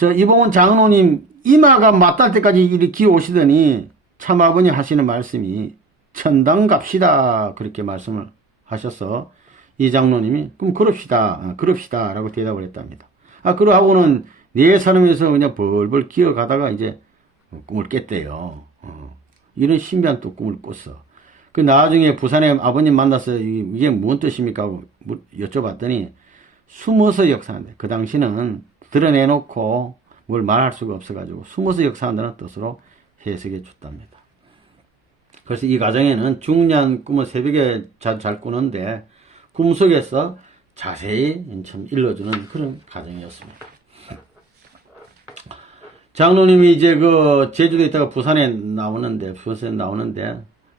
이봉원 장로님 이마가 맞닿을 때까지 이렇게 기어오시더니 참 아버님 하시는 말씀이 천당 갑시다. 그렇게 말씀을 하셔서 이 장로님이 그럼 그럽시다 라고 대답을 했답니다. 그러하고는 네 사람에서 그냥 벌벌 기어가다가 이제 꿈을 깼대요. 이런 신비한 또 꿈을 꿨어. 그 나중에 부산에 아버님 만나서 이게 무슨 뜻입니까 하고 여쭤봤더니 숨어서 역사한다. 그 당시는 드러내놓고 뭘 말할 수가 없어가지고 숨어서 역사한다는 뜻으로 해석해 줬답니다. 그래서 이 가정에는 중년 꿈을 새벽에 잘 꾸는데 꿈속에서 자세히 참 일러주는 그런 가정이었습니다. 장로님이 이제 그 제주도에 있다가 부산에 나오는데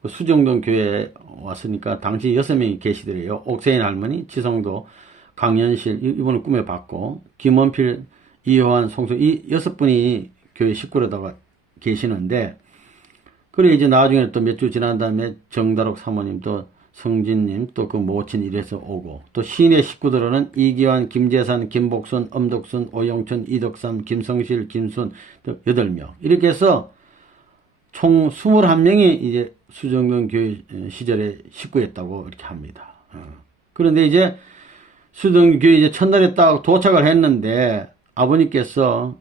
그 수정동 교회에 왔으니까 당시 6명이 계시더래요. 옥세인 할머니, 지성도, 강연실, 이분을 꿈에 봤고, 김원필, 이효환, 송수, 이 6분이 교회 식구로다가 계시는데, 그래 이제 나중에 또 몇 주 지난 다음에 정다록 사모님도 성진님 또 그 모친 이래서 오고, 또 시내 식구들은 이기환, 김재산, 김복순, 엄덕순, 오영춘, 이덕삼, 김성실, 김순 8명 이렇게 해서 총 21명이 이제 수정동 교회 시절에 식구였다고 이렇게 합니다. 그런데 이제 수정동 교회 이제 첫날에 딱 도착을 했는데 아버님께서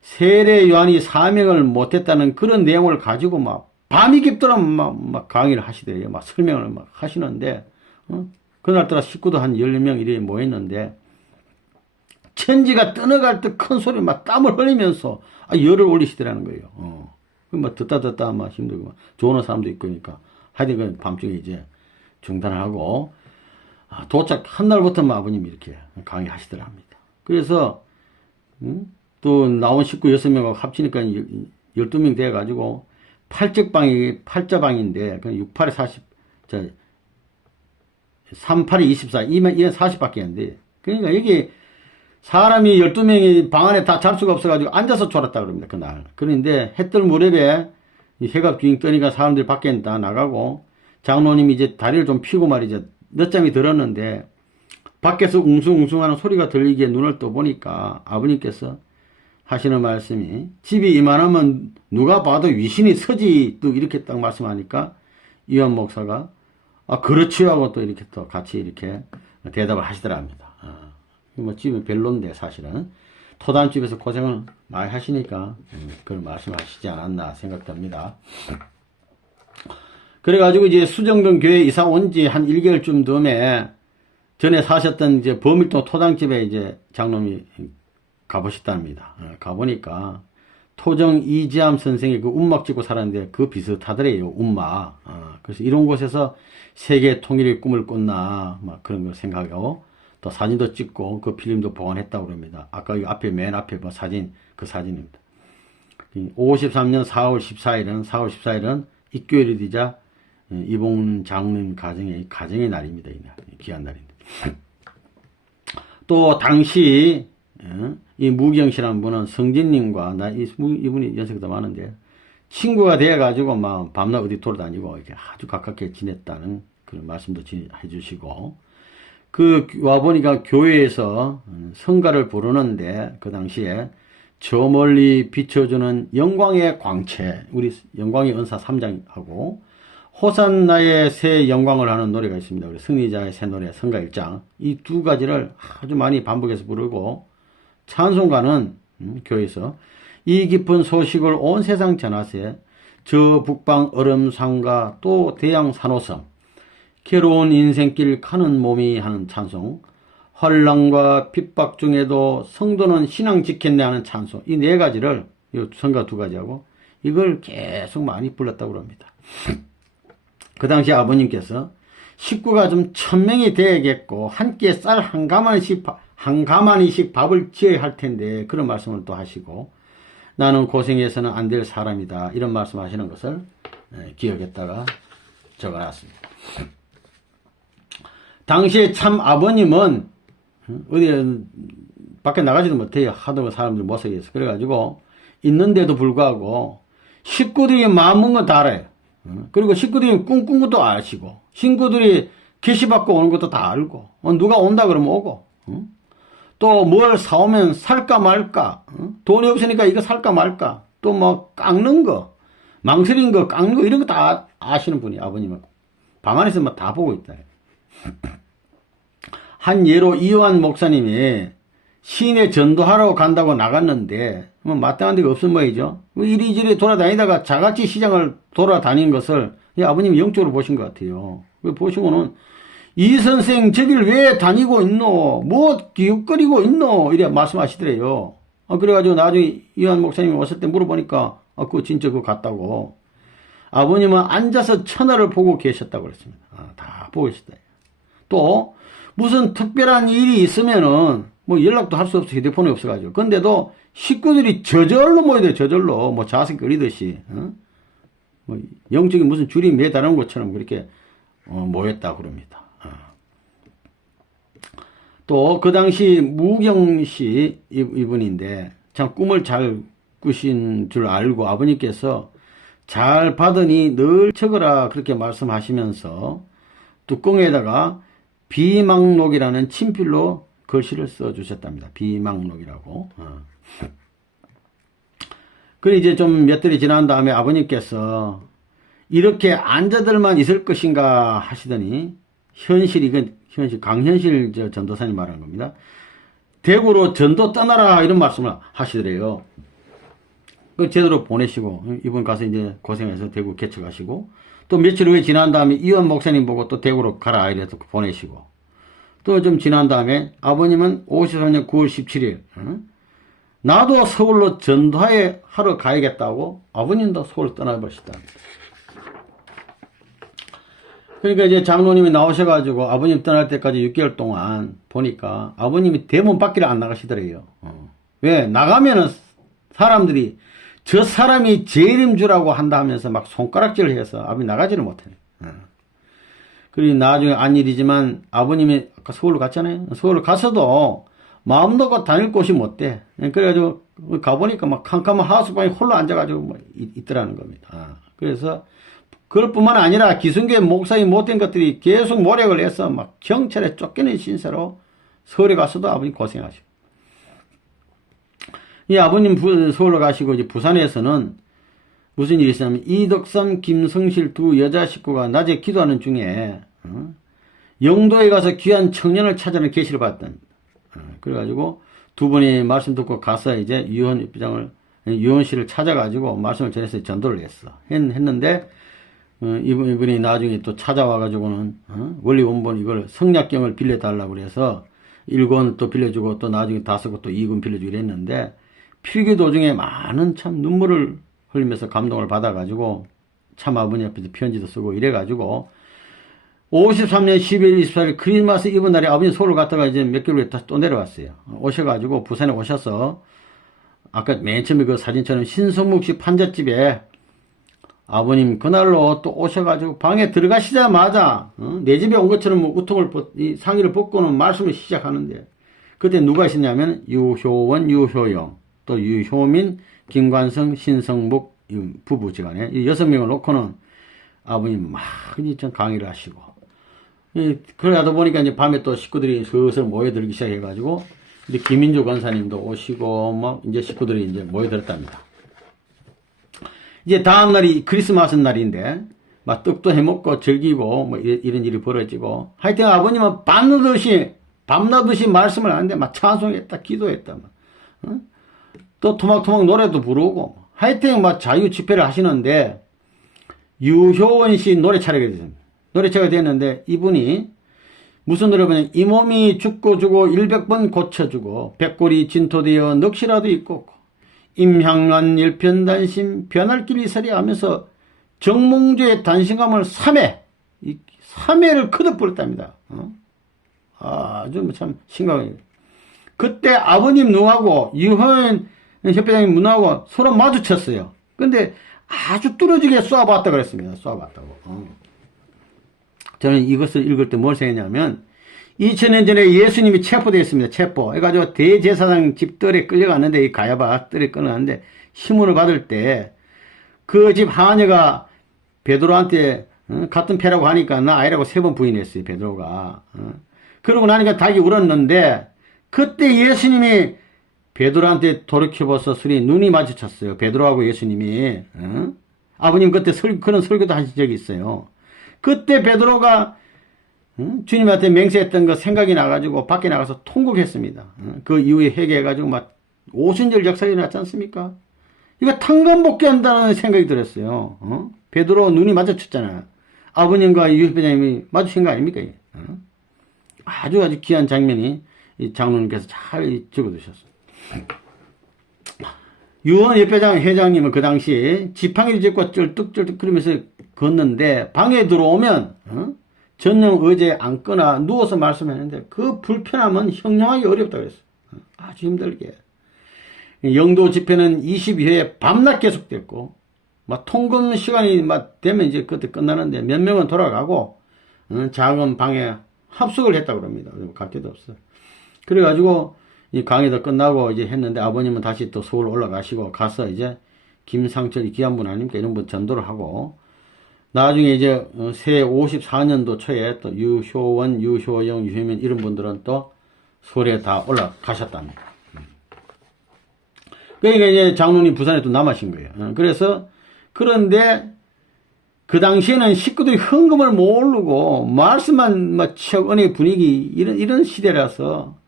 세례 요한이 사명을 못했다는 그런 내용을 가지고 막 밤이 깊도록 막 강의를 하시더래요. 막 설명을 막 하시는데, 그날따라 식구도 한 10명 이래 모였는데, 천지가 떠나갈 듯 큰 소리 막 땀을 흘리면서 열을 올리시더라는 거예요. 막 듣다 막 힘들고, 막 좋은 사람도 있고, 그러니까. 하여튼 밤중에 이제 중단을 하고, 도착한 날부터 막 아버님이 이렇게 강의하시더랍니다. 그래서, 또 나온 식구 6명하고 합치니까 12명 돼가지고, 팔자방인데, 68에 40, 38에 24, 이면 40밖에 안 돼. 그러니까 여기 사람이 12명이 방 안에 다 잘 수가 없어가지고 앉아서 졸았다 그럽니다, 그날. 그런데 해뜰 무렵에 해가 빙 뜨니까 사람들이 밖에 다 나가고, 장로님이 이제 다리를 좀 펴고 말이죠. 늦잠이 들었는데, 밖에서 웅숭웅숭하는 소리가 들리기에 눈을 떠보니까 아버님께서 하시는 말씀이 집이 이만하면 누가 봐도 위신이 서지 또 이렇게 딱 말씀하니까 이완 목사가 그렇지요 하고 또 이렇게 또 같이 이렇게 대답을 하시더랍니다. 뭐 집이 별론데 사실은 토단집에서 고생을 많이 하시니까 그런 말씀하시지 않았나 생각됩니다. 그래가지고 이제 수정동 교회 이사 온 지 한 1개월쯤 듬에 전에 사셨던 이제 범일동 토당집에 이제 장로님이 가보셨답니다. 가보니까 토정 이지암 선생이 그 움막 짓고 살았는데 그 비슷하더래요. 움막. 그래서 이런 곳에서 세계 통일의 꿈을 꿨나 막 그런 걸 생각하고 또 사진도 찍고 그 필름도 보관했다고 그럽니다. 아까 이 앞에 맨 앞에 뭐 사진 그 사진입니다. 53년 4월 14일은 입교일이 되자 이봉 장로님 가정의 날입니다. 이날 귀한 날인데. 또 당시 이 무경씨라는 분은 성진님과 이분이 연세가 더 많은데 친구가 되어가지고 막 밤낮 어디 돌아다니고 이렇게 아주 가깝게 지냈다는 그런 말씀도 해주시고 그 와보니까 교회에서 성가를 부르는데 그 당시에 저 멀리 비춰주는 영광의 광채 우리 영광의 은사 3장하고 호산나의 새 영광을 하는 노래가 있습니다. 우리 승리자의 새 노래 성가 1장 이 두 가지를 아주 많이 반복해서 부르고 찬송가는 교회에서 이 깊은 소식을 온 세상 전하세 저 북방 얼음산과 또 대양 산호섬 괴로운 인생길 가는 몸이 하는 찬송 환난과 핍박 중에도 성도는 신앙 지켰네 하는 찬송 이 네 가지를 이 성가 두 가지하고 이걸 계속 많이 불렀다고 합니다. 그 당시 아버님께서 식구가 좀 1000명이 되어야겠고 한 끼에 쌀 한 가마니씩 밥을 지어야 할 텐데 그런 말씀을 또 하시고 나는 고생해서는 안 될 사람이다 이런 말씀 하시는 것을 기억했다가 적어놨습니다. 당시에 참 아버님은 어디 밖에 나가지도 못해요. 하도 사람들 못살겠어. 그래가지고 있는데도 불구하고 식구들이 마음 먹은 거 다 알아요. 그리고 식구들이 꿈꾼 것도 아시고 친구들이 계시받고 오는 것도 다 알고 누가 온다 그러면 오고 또 뭘 사오면 살까 말까 돈이 없으니까 이거 살까 말까 또 뭐 깎는 거 망설인 거 깎는 거 이런 거 다 아시는 분이 아버님은 방 안에서 막 다 보고 있다. 한 예로 이완 목사님이 시내 전도하러 간다고 나갔는데 뭐 마땅한 데가 없은 모양이죠. 이리저리 돌아다니다가 자갈치 시장을 돌아다닌 것을 아버님이 영적으로 보신 것 같아요. 보시고는 이 선생 저길 왜 다니고 있노? 뭐 기웃거리고 있노? 이래 말씀하시더래요. 그래가지고 나중에 이완 목사님이 왔을 때 물어보니까 그거 진짜 그거 같다고. 아버님은 앉아서 천하를 보고 계셨다고 그랬습니다. 다 보고 계셨다. 또 무슨 특별한 일이 있으면은 뭐 연락도 할 수 없어, 휴대폰이 없어가지고. 근데도 식구들이 저절로 모이더래. 저절로 뭐 자식 끓이듯이 뭐 영적인 무슨 줄이 매달은 것처럼 그렇게 모였다 그럽니다. 또 그 당시 무경씨 이분인데 참 꿈을 잘 꾸신 줄 알고 아버님께서 잘 받으니 늘 적으라 그렇게 말씀하시면서 뚜껑에다가 비망록이라는 친필로 글씨를 써주셨답니다. 비망록이라고. 그리고 이제 좀 몇 달이 지난 다음에 아버님께서 이렇게 앉아들만 있을 것인가 하시더니 현실, 강현실 전도사님 말하는 겁니다. 대구로 전도 떠나라 이런 말씀을 하시더래요. 제대로 보내시고 이분 가서 이제 고생해서 대구 개척하시고 또 며칠 후에 지난 다음에 이완 목사님 보고 또 대구로 가라 이래서 보내시고 또 좀 지난 다음에 아버님은 53년 9월 17일 나도 서울로 전도하러 가야겠다고 아버님도 서울 떠나버리셨다. 그러니까 이제 장로님이 나오셔가지고 아버님 떠날 때까지 6개월 동안 보니까 아버님이 대문 밖을 안 나가시더래요. 왜? 나가면은 사람들이 저 사람이 제일인 줄 알고 한다 하면서 막 손가락질을 해서 아버님 나가지를 못해요. 그리고 나중에 안 일이지만 아버님이 아까 서울로 갔잖아요. 서울로 가서도 마음 놓고 다닐 곳이 못 돼. 그래가지고 가보니까 막 캄캄한 하수방에 홀로 앉아가지고 뭐 있더라는 겁니다. 그래서 그럴 뿐만 아니라 기성교회 목사님 못된 것들이 계속 모략을 해서 막 경찰에 쫓겨낸 신세로 서울에 가서도 아버님 고생하시고. 이 아버님 서울로 가시고 이제 부산에서는 무슨 일이 있었냐면 이덕삼, 김성실 두 여자 식구가 낮에 기도하는 중에 영도에 가서 귀한 청년을 찾아내 계시를 받았답니다. 그래가지고 두 분이 말씀 듣고 가서 이제 유원 씨를 찾아가지고 말씀을 전해서 전도를 했는데 이분이 나중에 또 찾아와가지고는 원리 원본 이걸 성략경을 빌려달라고 그래서 1권 또 빌려주고 또 나중에 5권 또 2권 빌려주기로 했는데 필기 도중에 많은 참 눈물을 흘리면서 감동을 받아가지고 참 아버님 앞에서 편지도 쓰고 이래가지고 53년 12월 24일 크리스마스 이브 날에 아버님 서울 갔다가 이제 몇 개월 후에 다시 또 내려왔어요. 오셔가지고 부산에 오셔서 아까 맨 처음에 그 사진처럼 신성묵씨 판잣집에 아버님 그날로 또 오셔가지고 방에 들어가시자마자 내 집에 온 것처럼 우통을 상의를 벗고는 말씀을 시작하는데 그때 누가 있었냐면 유효원, 유효영, 또 유효민, 김관성, 신성묵 부부지간에 이 6명을 놓고는 아버님 막 좀 강의를 하시고 그러다 보니까 이제 밤에 또 식구들이 슬슬 모여들기 시작해가지고 이제 김인주 권사님도 오시고 막 이제 식구들이 이제 모여들었답니다. 이제 다음 날이 크리스마스 날인데 막 떡도 해먹고 즐기고 뭐 이런 일이 벌어지고 하여튼 아버님은 밤낮없이 말씀을 하는데 막 찬송했다 기도했다 막. 또 토막토막 노래도 부르고 하여튼 막 자유 집회를 하시는데 유효원 씨 노래 차례가 됐습니다. 노래 차례가 됐는데 이분이 무슨 노래 보면 이 몸이 죽고 주고 100번 고쳐주고 백골이 진토되어 넋이라도 있고 임향란 일편단심 변할 길이 서리 하면서 정몽주의 단신감을 3회를 거듭부렸답니다. 아주 참 심각해요. 그때 아버님 누하고 유효원 협회장님 누하고 서로 마주쳤어요. 근데 아주 뚫어지게 쏘아봤다 그랬습니다. 쏘아봤다고. 저는 이것을 읽을 때 뭘 생각했냐면 2000년 전에 예수님이 체포되었습니다. 체포. 해가지고 대제사장 집들에 끌려갔는데 이 가야바 뜰에 끌려갔는데 시문을 받을 때 그 집 하녀가 베드로한테 같은 패라고 하니까 나 아니라고 3번 부인했어요. 베드로가. 그러고 나니까 닭이 울었는데 그때 예수님이 베드로한테 돌이켜봐서 눈이 마주쳤어요. 베드로하고 예수님이. 아버님 그때 그런 설교도 하신 적이 있어요. 그때 베드로가 응? 주님한테 맹세했던 거 생각이 나가지고 밖에 나가서 통곡했습니다. 응? 그 이후에 회개해가지고 막 오순절 역사가 일어났지 않습니까? 이거 탕감복귀한다는 생각이 들었어요. 어? 베드로 눈이 마주쳤잖아요. 아버님과 유대장님이 마주친 거 아닙니까? 어? 아주 귀한 장면이 이 장로님께서 잘 적어두셨어요. 유언 예배장 회장님은 그 당시 지팡이를 짚고 쩔뚝쩔뚝 그러면서 걷는데 방에 들어오면 전령 의자에 앉거나 누워서 말씀했는데 그 불편함은 형용하기 어렵다고 그랬어요. 아주 힘들게. 영도 집회는 22회에 밤낮 계속됐고 막 통금 시간이 막 되면 이제 그때 끝나는데 몇 명은 돌아가고 작은 방에 합숙을 했다고 합니다. 갈 데도 없어요. 그래가지고 이 강의도 끝나고 이제 했는데 아버님은 다시 또 서울 올라가시고 가서 이제 김상철이 귀한 분 아닙니까? 이런 분 전도를 하고 나중에 이제 새 54년도 초에 또 유효원, 유효영, 유효민 이런 분들은 또 서울에 다 올라가셨답니다. 그러니까 이제 장로님 부산에 또 남으신 거예요. 그래서 그런데 그 당시에는 식구들이 헌금을 모르고 말씀만 막 은혜 분위기 이런 시대라서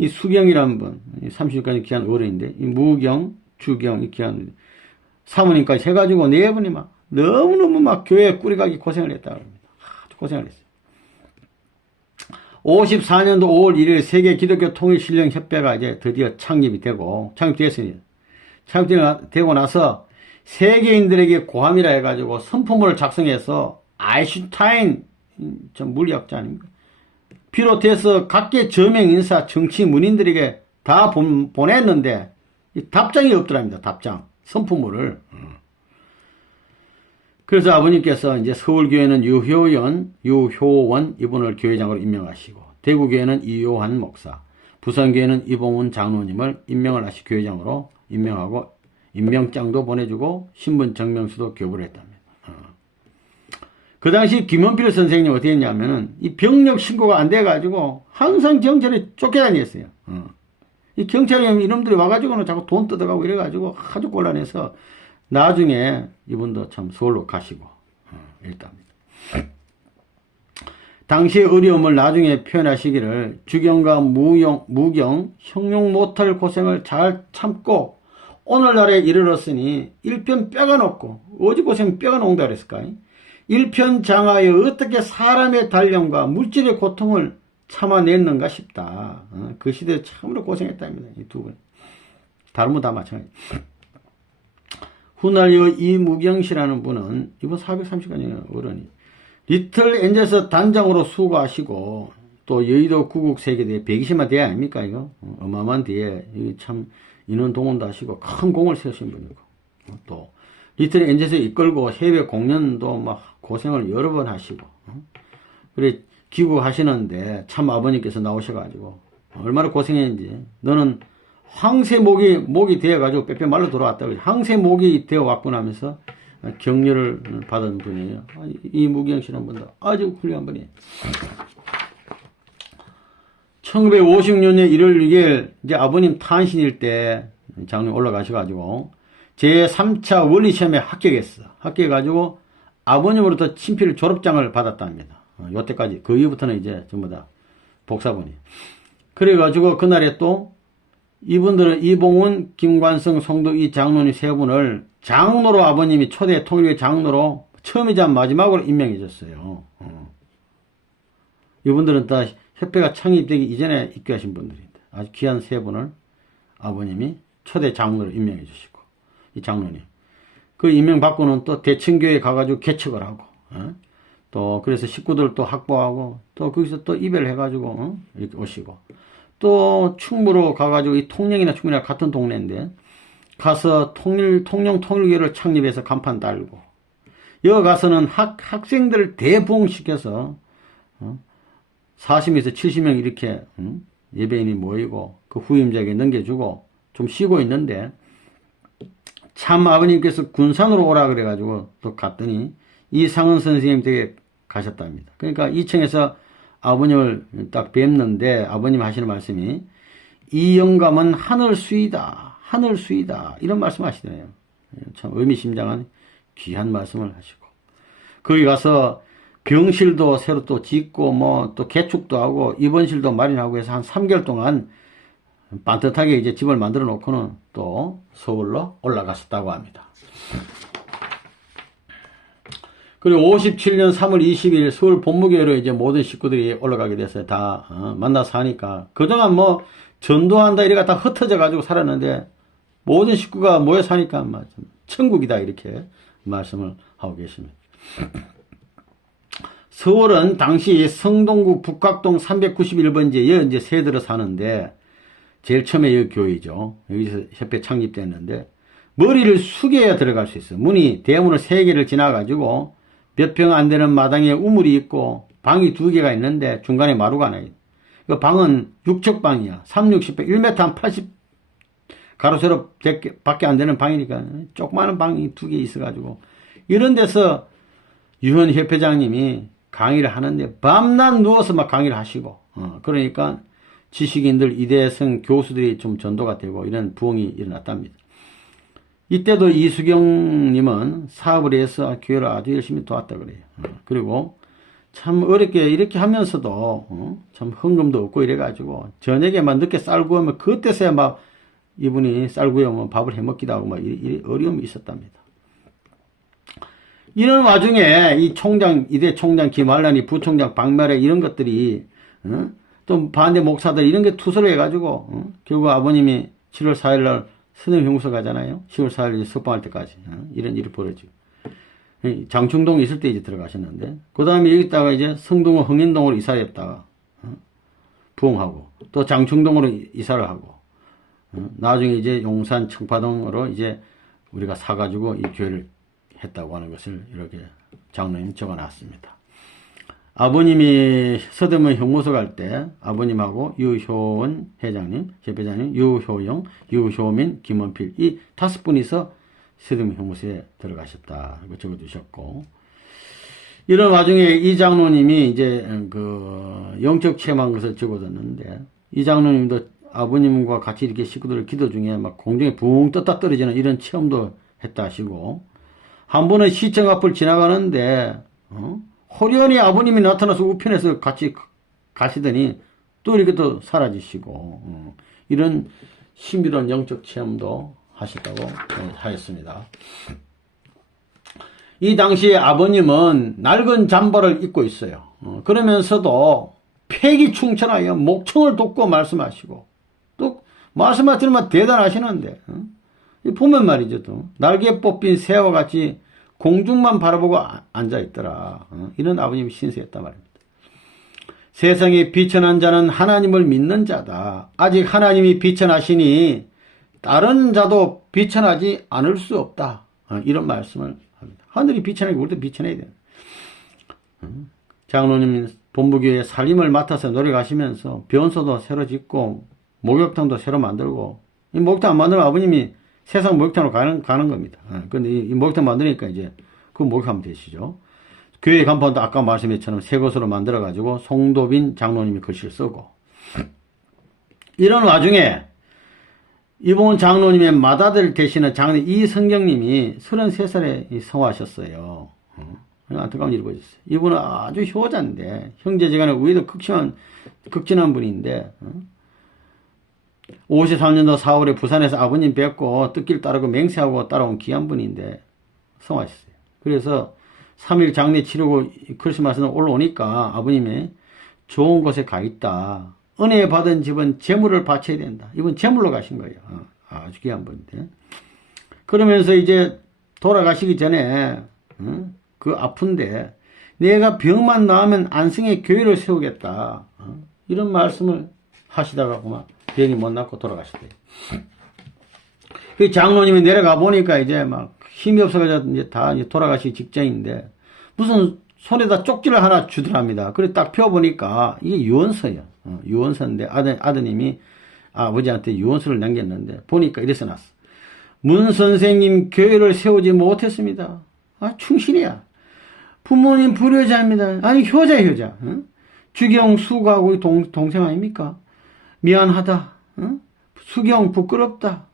이 수경이라는 분, 30년까지 귀한 어른인데, 이 무경, 주경, 이 귀한 사모님까지 해가지고 네 분이 막 너무너무 막 교회 꾸리가기 고생을 했다고 합니다. 아주 고생을 했어요. 54년도 5월 1일 세계 기독교 통일 신령 협회가 이제 드디어 창립됐습니다. 창립되고 나서 세계인들에게 고함이라 해가지고 선포문을 작성해서 아인슈타인 전 물리학자 아닙니까? 비롯해서 각계 저명 인사, 정치 문인들에게 다 보냈는데 답장이 없더랍니다. 답장, 선포물을. 그래서 아버님께서 이제 서울교회는 유효원 이분을 교회장으로 임명하시고 대구교회는 이요한 목사, 부산교회는 이봉훈 장로님을 임명을 하시 교회장으로 임명하고 임명장도 보내주고 신분 정명수도 교부를 했답니다. 그 당시 김원필 선생님이 어떻게 했냐면은 이 병력 신고가 안 돼가지고 항상 경찰에 쫓겨다녔어요. 이 경찰이 이놈들이 와가지고는 자꾸 돈 뜯어가고 이래가지고 아주 곤란해서 나중에 이분도 참 서울로 가시고 일답니다. 당시의 어려움을 나중에 표현하시기를 주경과 무경 형용 못할 고생을 잘 참고 오늘날에 이르렀으니 일편 뼈가 녹고 어디 고생 뼈가 녹는다 그랬을까? 일편장하여 어떻게 사람의 단련과 물질의 고통을 참아냈는가 싶다. 그 시대에 참으로 고생했답니다. 이 두 분. 다른 분 다 마찬가지. 훗날여 이무경 씨라는 분은 이분 430가지 어른이 리틀 엔젤스 단장으로 수고하시고 또 여의도 구국세계대회 120만 대회 아닙니까 이거? 어마어마한 대회. 참 인원 동원도 하시고 큰 공을 세우신 분이고 또 리틀 엔젤스 이끌고 해외 공연도 막 고생을 여러 번 하시고 그래 기구하시는데 참 아버님께서 나오셔가지고 얼마나 고생했는지 너는 황새목이 되어가지고 빼빼 말로 돌아왔다. 황새목이 되어왔구나 하면서 격려를 받은 분이에요. 이무경 씨는 분도 아주 훌륭한 분이에요. 1956년 1월 6일 이제 아버님 탄신일 때 장로님 올라가셔가지고 제3차 원리시험에 합격했어. 합격해가지고 아버님으로부터 친필 졸업장을 받았답니다. 요때까지. 그 이후부터는 이제 전부 다 복사본이. 그래가지고 그날에 또 이분들은 이봉훈, 김관성, 송도 이 장로님 세 분을 장로로 아버님이 초대 통일교회 장로로 처음이자 마지막으로 임명해 줬어요. 이분들은 다 협회가 창립되기 이전에 입교하신 분들인데 아주 귀한 세 분을 아버님이 초대 장로로 임명해 주시고 이 장로님 그 임명 받고는 또 대천교회 가가지고 개척을 하고 또 그래서 식구들 또 확보하고 또 거기서 또 이별해가지고 이렇게 오시고 또 충무로 가가지고 이 통영이나 충무랑 같은 동네인데 가서 통영 통일교회를 창립해서 간판 달고 여기 가서는 학생들을 대부흥시켜서 40명에서 70명 이렇게 예배인이 모이고 그 후임자에게 넘겨주고 좀 쉬고 있는데 참 아버님께서 군산으로 오라 그래가지고 또 갔더니 이상은 선생님 댁에 가셨답니다. 그러니까 2층에서 아버님을 딱 뵙는데 아버님 하시는 말씀이 이 영감은 하늘수이다. 하늘수이다. 이런 말씀 하시더래요. 참 의미심장한 귀한 말씀을 하시고 거기 가서 병실도 새로 또 짓고 뭐 또 개축도 하고 입원실도 마련하고 해서 한 3개월 동안 반듯하게 이제 집을 만들어 놓고는 또 서울로 올라가셨다고 합니다. 그리고 57년 3월 20일 서울 본무교회로 이제 모든 식구들이 올라가게 됐어요. 다 만나서 하니까 그동안 뭐 전도한다 이래가 다 흩어져 가지고 살았는데 모든 식구가 모여 사니까 천국이다 이렇게 말씀을 하고 계십니다. 서울은 당시 성동구 북각동 391번지에 여기 이제 세들어 사는데 제일 처음에 여기 교회죠. 여기서 협회 창립됐는데 머리를 숙여야 들어갈 수 있어요. 문이 대문을 3개를 지나가지고 몇 평 안 되는 마당에 우물이 있고 방이 2개가 있는데 중간에 마루가 하나 있어요. 그 방은 6척방이야. 3, 60평, 1m 한 80 가로 세로 100개 안 되는 방이니까 조그마한 방이 2개 있어가지고 이런 데서 유현 협회장님이 강의를 하는데 밤낮 누워서 막 강의를 하시고 그러니까 지식인들 이대성 교수들이 좀 전도가 되고 이런 부흥이 일어났답니다. 이때도 이수경님은 사업을 해서 교회를 아주 열심히 도왔다 그래요. 그리고 참 어렵게 이렇게 하면서도 참 헌금도 없고 이래가지고 저녁에만 늦게 쌀 구우면 그때서야 막 이분이 쌀 구우면 밥을 해먹기도 하고 막 이 어려움이 있었답니다. 이런 와중에 이 총장 이대 총장 김한란이 부총장 박멸의 이런 것들이 또 반대 목사들 이런 게 투서를 해가지고 결국 아버님이 7월 4일날 서대문형무소 가잖아요. 10월 4일 석방할 때까지 이런 일이 벌어지고 장충동 있을 때 이제 들어가셨는데 그 다음에 여기다가 이제 성동을 흥인동으로 이사했다가 부흥하고 또 장충동으로 이사를 하고 나중에 이제 용산 청파동으로 이제 우리가 사가지고 이 교회를 했다고 하는 것을 이렇게 장로님 적어놨습니다. 아버님이 서대문 형무소 갈 때 아버님하고 유효원 회장님, 협회장님, 유효영, 유효민, 김원필 이 5분이서 서대문 형무소에 들어가셨다. 이거 적어두셨고 이런 와중에 이 장로님이 이제 그 영적 체험한 것을 적어뒀는데 이 장로님도 아버님과 같이 이렇게 식구들 기도 중에 막 공중에 붕 떴다 떨어지는 이런 체험도 했다 하시고 한 번은 시청 앞을 지나가는데 호련히 아버님이 나타나서 우편에서 같이 가시더니 또 이렇게 또 사라지시고 이런 신비로운 영적 체험도 하셨다고 하였습니다. 이 당시에 아버님은 낡은 잠바를 입고 있어요. 그러면서도 패기 충천하여 목청을 돋고 말씀하시고 또 말씀하시면 대단하시는데 보면 말이죠. 또 날개 뽑힌 새와 같이 공중만 바라보고 앉아있더라. 이런 아버님이 신세였단 말입니다. 세상에 비천한 자는 하나님을 믿는 자다. 아직 하나님이 비천하시니 다른 자도 비천하지 않을 수 없다. 이런 말씀을 합니다. 하늘이 비천하고 우리도 비천해야 돼요. 장로님 본부교회 살림을 맡아서 노력하시면서 변소도 새로 짓고 목욕탕도 새로 만들고 이 목욕탕 안 만들면 아버님이 세상 목욕탕으로 가는 겁니다. 근데 이 목욕탕 만드니까 이제 그 목욕하면 되시죠. 교회 간판도 아까 말씀했처럼 새 것으로 만들어가지고 송도빈 장로님이 글씨를 쓰고 이런 와중에 이번 장로님의 맏아들 되시는 장로 이성경님이 33살에 성화하셨어요. 안타까운 일이 벌어졌어요. 이분은 아주 효자인데 형제지간에 우애도 극진한 분인데 53년도 4월에 부산에서 아버님 뵙고 뜻길 따르고 맹세하고 따라온 귀한 분인데 성화하셨어요. 그래서 3일 장례 치르고 크리스마스는 올라오니까 아버님이 좋은 곳에 가 있다. 은혜 받은 집은 재물을 바쳐야 된다. 이분 재물로 가신 거예요. 아주 귀한 분인데. 그러면서 이제 돌아가시기 전에 그 아픈데 내가 병만 나으면 안성에 교회를 세우겠다. 이런 말씀을 하시다가 그만 병이 못 낫고 돌아가시대요. 그 장로님이 내려가 보니까 이제 막 힘이 없어가지고 이제 다 돌아가시기 직전인데 무슨 손에다 쪽지를 하나 주더랍니다. 그래 딱 펴보니까 이게 유언서예요. 유언서인데 아드님이 아버지한테 유언서를 남겼는데 보니까 이래 써놨어. 문 선생님 교회를 세우지 못했습니다. 충신이야. 부모님 불효자입니다. 아니 효자. 주경 수고하고 동생 아닙니까? 미안하다. 수경 부끄럽다.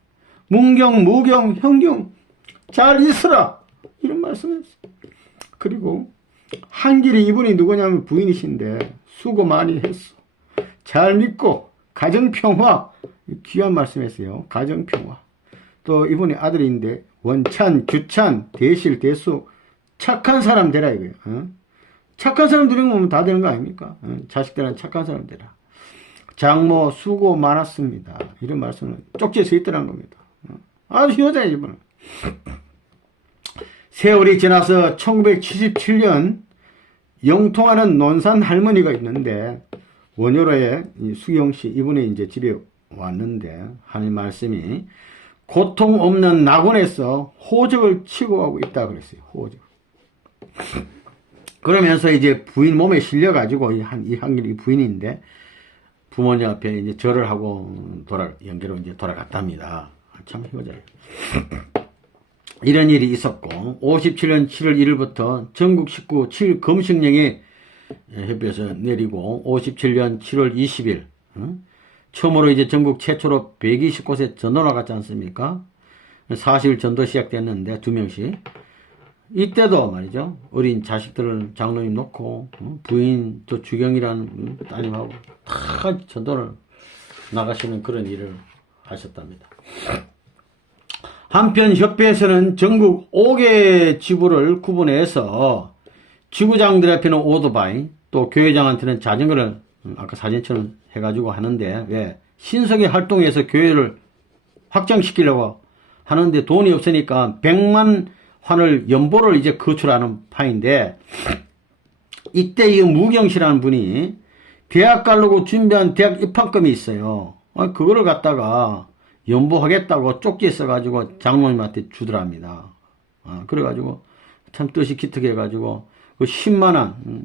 문경 무경 형경 잘 있으라. 이런 말씀을 했어요. 그리고 한길이 이분이 누구냐면 부인이신데 수고 많이 했어. 잘 믿고 가정평화. 귀한 말씀했어요. 가정평화. 또 이분이 아들인데 원찬, 규찬, 대실, 대수 착한 사람 되라 이거예요. 어? 착한 사람 되는 거면 다 되는 거 아닙니까? 어? 자식들은 착한 사람 되라. 장모 수고 많았습니다. 이런 말씀은 쪽지에 써 있더라는 겁니다. 어? 아주 효자예요 이분은. 세월이 지나서 1977년 영통하는 논산 할머니가 있는데 원효로의 수경씨 이분이 이제 집에 왔는데 하는 말씀이 고통 없는 낙원에서 호적을 치고 가고 있다 그랬어요. 호적. 그러면서 이제 부인 몸에 실려가지고 이 한길이 부인인데 부모님 앞에 이제 절을 하고 연계로 이제 돌아갔답니다. 참 효자예요. 이런 일이 있었고 57년 7월 1일부터 전국 식구 7 검식령이 협회에서 내리고 57년 7월 20일 처음으로 이제 전국 최초로 120곳에 전도가 갔지 않습니까? 40일 전도 시작됐는데 2명씩 이때도 말이죠 어린 자식들을 장로님 놓고 부인 또 주경이라는 따님하고 다 전도를 나가시는 그런 일을 하셨답니다. 한편 협회에서는 전국 5개 지부를 구분해서 지구장들 앞에는 오토바이 또 교회장한테는 자전거를 아까 사진처럼 해가지고 하는데 왜 신석의 활동에서 교회를 확장시키려고 하는데 돈이 없으니까 100만 환을 연보를 이제 거출하는 파인데 이때 이 무경씨라는 분이 대학 가려고 준비한 대학 입학금이 있어요. 그거를 갖다가 연보하겠다고 쪽지에 써가지고 장모님한테 주더랍니다. 그래가지고 참 뜻이 기특해가지고 그 10만원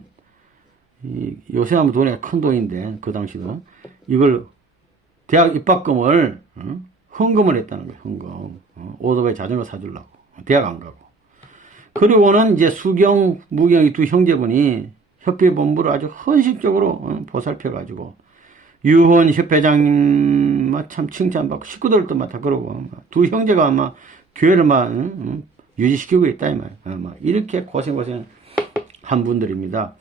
요새 하면 돈이 큰 돈인데 그 당시도 이걸 대학 입학금을 헌금을 했다는 거예요. 헌금. 오토바이 자전거 사주려고 대학 안 가고. 그리고는 이제 수경, 무경이 두 형제분이 협회 본부를 아주 헌신적으로 보살펴가지고 유원 협회장님 참 칭찬받고 식구들도 막 다 그러고 두 형제가 아마 교회를 막 유지시키고 있다 이 말. 이렇게 고생한 분들입니다.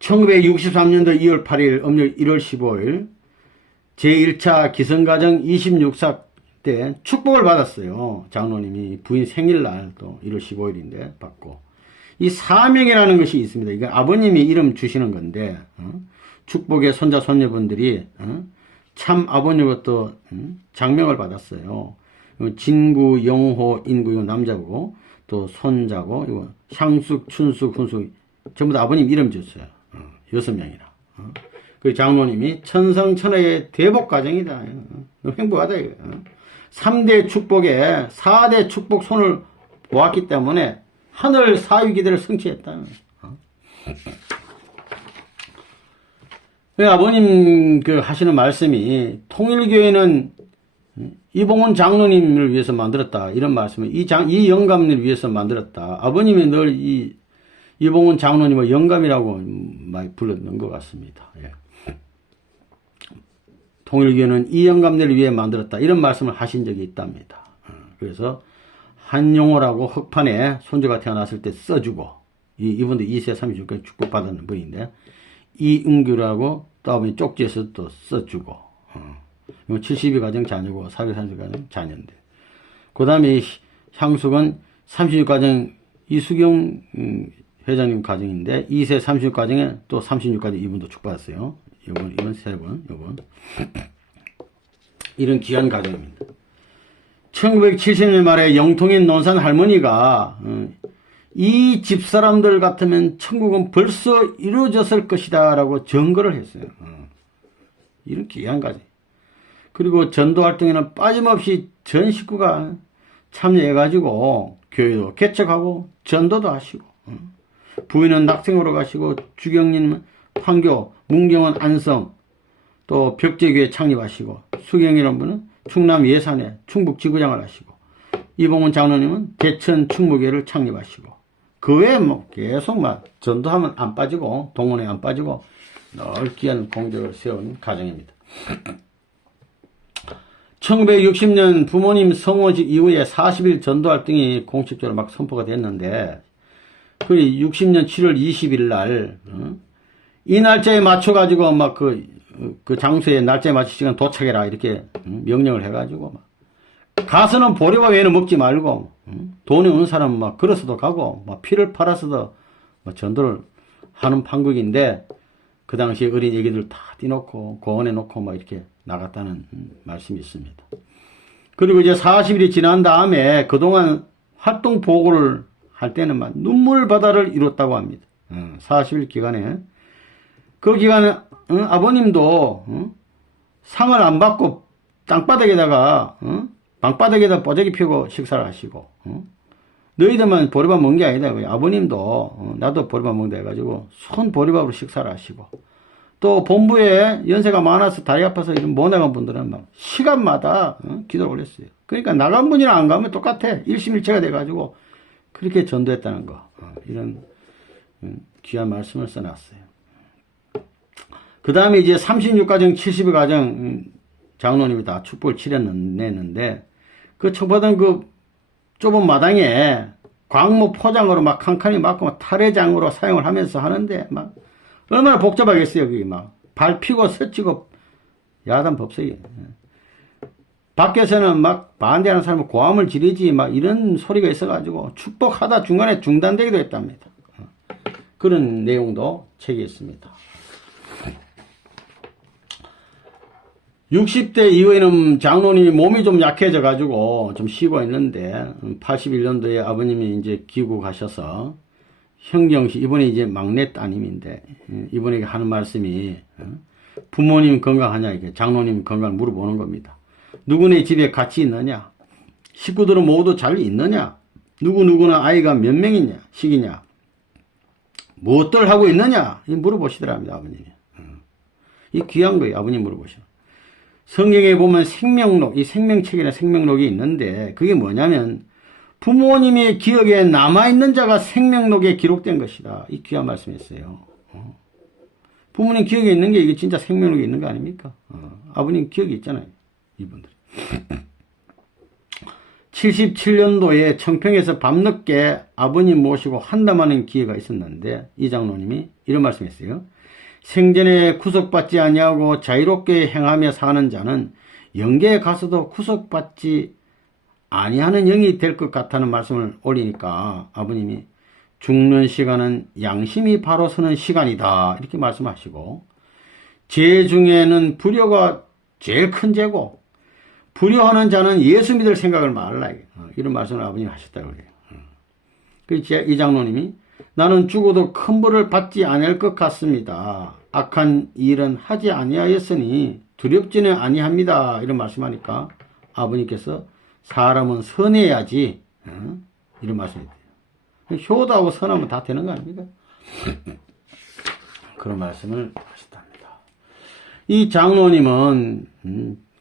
1963년도 2월 8일 음력 1월 15일 제1차 기성가정 26사 때 축복을 받았어요. 장로님이 부인 생일날 또 1월 15일인데 받고 이 사명이라는 것이 있습니다. 이게 아버님이 이름 주시는 건데 축복의 손자 손녀분들이 참 아버님으로 또 장명을 받았어요. 진구, 영호, 인구 이거 남자고 또 손자고 이거 향숙, 춘숙, 훈숙 전부 다 아버님 이름 줬어요. 6명이나. 그 장로님이 천성천하의 대복 가정이다. 행복하다 이거. 3대 축복에 4대 축복 손을 보았기 때문에 하늘 사위기대를 성취했다. 아버님 그 하시는 말씀이 통일교회는 이봉훈 장로님을 위해서 만들었다. 이런 말씀을 이 영감을 위해서 만들었다. 아버님이 늘 이봉훈 장로님을 영감이라고 많이 불렀는 것 같습니다. 예. 통일교회는 이 영감들을 위해 만들었다. 이런 말씀을 하신 적이 있답니다. 그래서 한용호라고 흑판에 손주가 태어났을 때 써주고 이분도 2세 36까지 축복받았는 분인데 이은규라고 또 아버님 쪽지에서 또 써주고 70이 가정 자녀고 430 가정 자녀인데 그 다음에 향숙은 36 가정 이수경 회장님 가정인데 2세 36 가정에 또 36까지 이분도 축복받았어요. 이번 세 분, 이번 이런 귀한 가정입니다. 1970년 말에 영통인 논산 할머니가 이 집사람들 같으면 천국은 벌써 이루어졌을 것이다 라고 증거를 했어요. 이런 귀한 가정. 그리고 전도 활동에는 빠짐없이 전 식구가 참여해가지고 교회도 개척하고 전도도 하시고 부인은 낙생으로 가시고 주경님은 판교, 문경은 안성, 또 벽제교회 창립하시고 수경이라는 분은 충남 예산에 충북지구장을 하시고 이봉훈 장로님은 대천 충무교회를 창립하시고 그 외에 뭐 계속 막 전도하면 안 빠지고 동원에 안 빠지고 늘 귀한 공덕을 세운 가정입니다. 1960년 부모님 성원식 이후에 40일 전도 활동이 공식적으로 막 선포가 됐는데 그 60년 7월 20일 날, 이 날짜에 맞춰가지고 막 그 장소에 날짜에 맞춰 시간 도착해라 이렇게 명령을 해가지고 막 가서는 보리밥 외에는 먹지 말고 돈이 없는 사람은 막 걸어서도 가고 막 피를 팔아서도 막 전도를 하는 판국인데 그 당시에 어린 애기들 다 띄놓고 고원해 놓고 막 이렇게 나갔다는 말씀이 있습니다. 그리고 이제 40일이 지난 다음에 그동안 활동 보고를 할 때는 막 눈물 바다를 이뤘다고 합니다. 40일 기간에 그 기간에 아버님도 상을 안 받고 땅바닥에다가 방바닥에다 뽀재기 펴고 식사를 하시고 너희들만 보리밥 먹는 게 아니다. 아버님도 나도 보리밥 먹는다 해가지고 손 보리밥으로 식사를 하시고 또 본부에 연세가 많아서 다리 아파서 이런 못 나간 분들은 막 시간마다 기도를 올렸어요. 그러니까 나간 분이랑 안 가면 똑같아. 일심일체가 돼가지고 그렇게 전도했다는 거. 이런 귀한 말씀을 써놨어요. 그 다음에 이제 36가정, 70의 가정 장로님이 다 축복을 치렀는데 그 청포단 그 좁은 마당에 광무 포장으로 막 칸칸이 막고 막 탈의장으로 사용을 하면서 하는데 막 얼마나 복잡하겠어요. 그게 막 밟히고 서치고 야단 법석이. 밖에서는 막 반대하는 사람은 고함을 지르지 막 이런 소리가 있어가지고 축복하다 중간에 중단되기도 했답니다. 그런 내용도 책에 있습니다. 60대 이후에는 장로님이 몸이 좀 약해져 가지고 좀 쉬고 있는데 81년도에 아버님이 이제 귀국하셔서 현경씨 이번에 이제 막내 따님인데 이분에게 하는 말씀이 부모님 건강하냐 이게 장로님 건강을 물어보는 겁니다. 누구네 집에 같이 있느냐? 식구들은 모두 잘 있느냐? 누구누구나 아이가 몇 명이냐? 식이냐? 무엇들 하고 있느냐? 물어보시더랍니다, 아버님이. 이 귀한 거예요, 아버님 물어보시는. 성경에 보면 생명록, 이 생명책이나 생명록이 있는데 그게 뭐냐면 부모님의 기억에 남아있는 자가 생명록에 기록된 것이다. 이 귀한 말씀이었어요. 부모님 기억에 있는 게 이게 진짜 생명록에 있는 거 아닙니까? 아버님 기억이 있잖아요. 이분들. 77년도에 청평에서 밤늦게 아버님 모시고 한담하는 기회가 있었는데 이 장로님이 이런 말씀했어요. 생전에 구속받지 아니하고 자유롭게 행하며 사는 자는 영계에 가서도 구속받지 아니하는 영이 될 것 같다는 말씀을 올리니까 아버님이 죽는 시간은 양심이 바로 서는 시간이다 이렇게 말씀하시고 죄 중에는 불효가 제일 큰 죄고 불효하는 자는 예수 믿을 생각을 말라 이런 말씀을 아버님이 하셨다고 그래요. 그래서 이 장로님이 나는 죽어도 큰 벌을 받지 않을 것 같습니다. 악한 일은 하지 아니하였으니 두렵지는 아니합니다. 이런 말씀하니까 아버님께서 사람은 선해야지 이런 말씀이 돼요. 효도하고 선하면 다 되는 거 아닙니까? 그런 말씀을 하셨답니다. 이 장로님은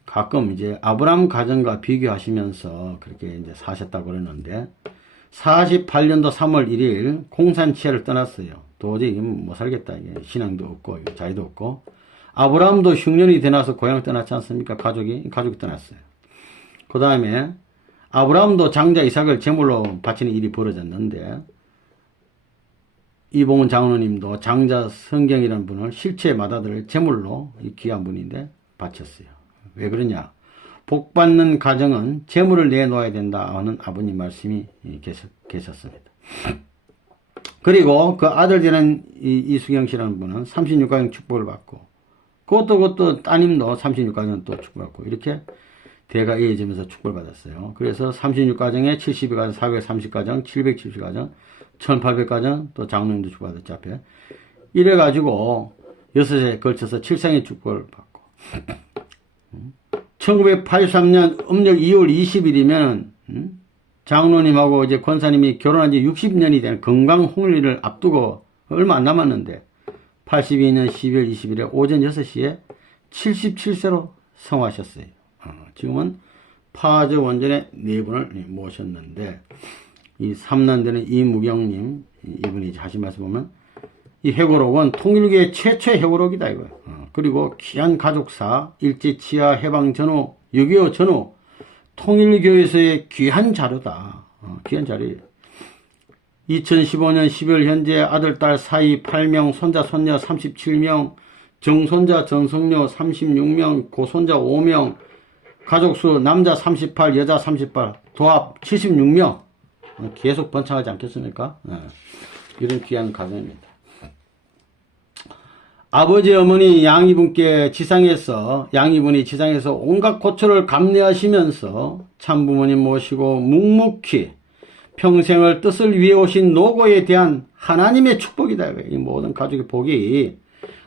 가끔 이제 아브라함 가정과 비교하시면서 그렇게 이제 사셨다고 그러는데 48년도 3월 1일 공산치하를 떠났어요. 도저히 못 살겠다. 이게 신앙도 없고 자유도 없고 아브라함도 흉년이 되나서 고향 떠났지 않습니까? 가족이 떠났어요. 그 다음에 아브라함도 장자 이삭을 제물로 바치는 일이 벌어졌는데 이봉은 장로님도 장자 성경이라는 분을 실체 마다들 제물로 이 귀한 분인데 바쳤어요. 왜 그러냐? 복받는 가정은 재물을 내놓아야 된다 하는 아버님 말씀이 계셨습니다. 그리고 그 아들 되는 이수경 씨라는 분은 36가정 축복을 받고 그것도 따님도 36가정 또 축복받고 이렇게 대가 이어지면서 축복을 받았어요. 그래서 36가정에 72가정, 430가정, 770가정, 1800가정 또 장로님도 축복받았죠. 앞에. 이래가지고 6에 걸쳐서 7상의 축복을 받고 1983년 음력 2월 20일이면 장로님하고 이제 권사님이 결혼한 지 60년이 된 건강 홍리를 앞두고 얼마 안 남았는데 82년 12월 20일에 오전 6시에 77세로 성화하셨어요. 지금은 파저 원전에 4분을 모셨는데 이 삼난되는 이무경님 이분이 하신 말씀 보면 이 해고록은 통일교의 최초의 해고록이다 이거예요. 그리고 귀한 가족사 일제치하 해방 전후 6.25 전후 통일교에서의 귀한 자료다. 귀한 자료예요. 2015년 12월 현재 아들, 딸 사이 8명, 손자, 손녀 37명, 정손자, 전손녀 36명, 고손자 5명, 가족수 남자 38, 여자 38, 도합 76명. 계속 번창하지 않겠습니까? 이런 귀한 가정입니다. 아버지, 어머니 양이분이 지상에서 온갖 고초를 감내하시면서 참부모님 모시고 묵묵히 평생을 뜻을 위해 오신 노고에 대한 하나님의 축복이다. 이 모든 가족의 복이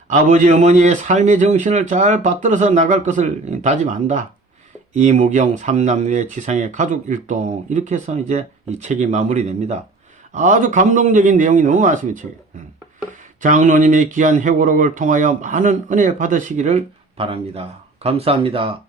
아버지, 어머니의 삶의 정신을 잘 받들어서 나갈 것을 다짐한다. 이무경 삼남매 지상의 가족 일동. 이렇게 해서 이제 이 책이 마무리됩니다. 아주 감동적인 내용이 너무 많습니다. 책에. 장로님의 귀한 회고록을 통하여 많은 은혜 받으시기를 바랍니다. 감사합니다.